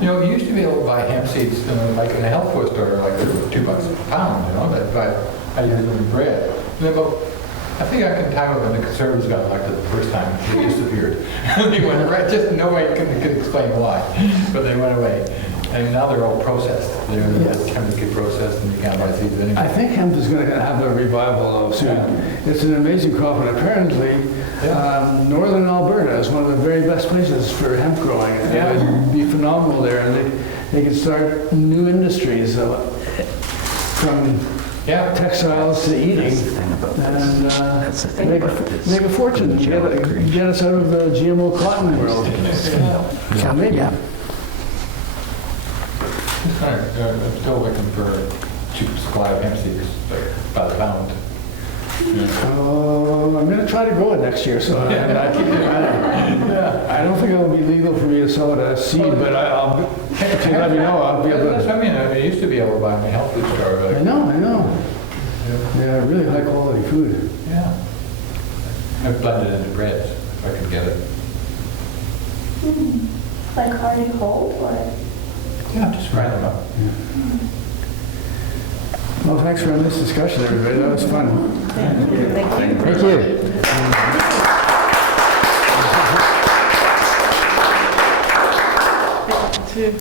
you used to be able to buy hemp seeds like in a health food store, like $2 a pound, but I use them in bread. I think I can time it when the Conservatives got elected the first time. They disappeared. They went right, just nobody can explain why, but they went away. And now they're all processed. They're chemically processed, and you can't buy seeds anymore. I think hemp is going to have a revival soon. Yeah. It's an amazing crop, and apparently northern Alberta is one of the very best places for hemp growing. It would be phenomenal there, and they could start new industries from textiles to eating, and make a fortune, get us out of the GMO cotton world. So maybe. I'm still looking for a cheap supply of hemp seeds by the pound. I'm going to try to grow it next year, so I don't think it will be legal for me to sell it as seed, but if you let me know, I'll be able to. That's what I mean. I used to be able to buy them in a health food store. But I know. Yeah, really high quality food. Yeah. I've blended it into breads if I could get it. Like already whole, or? Yeah, just fry them up. Well, thanks for this discussion, everybody. That was fun. Thank you.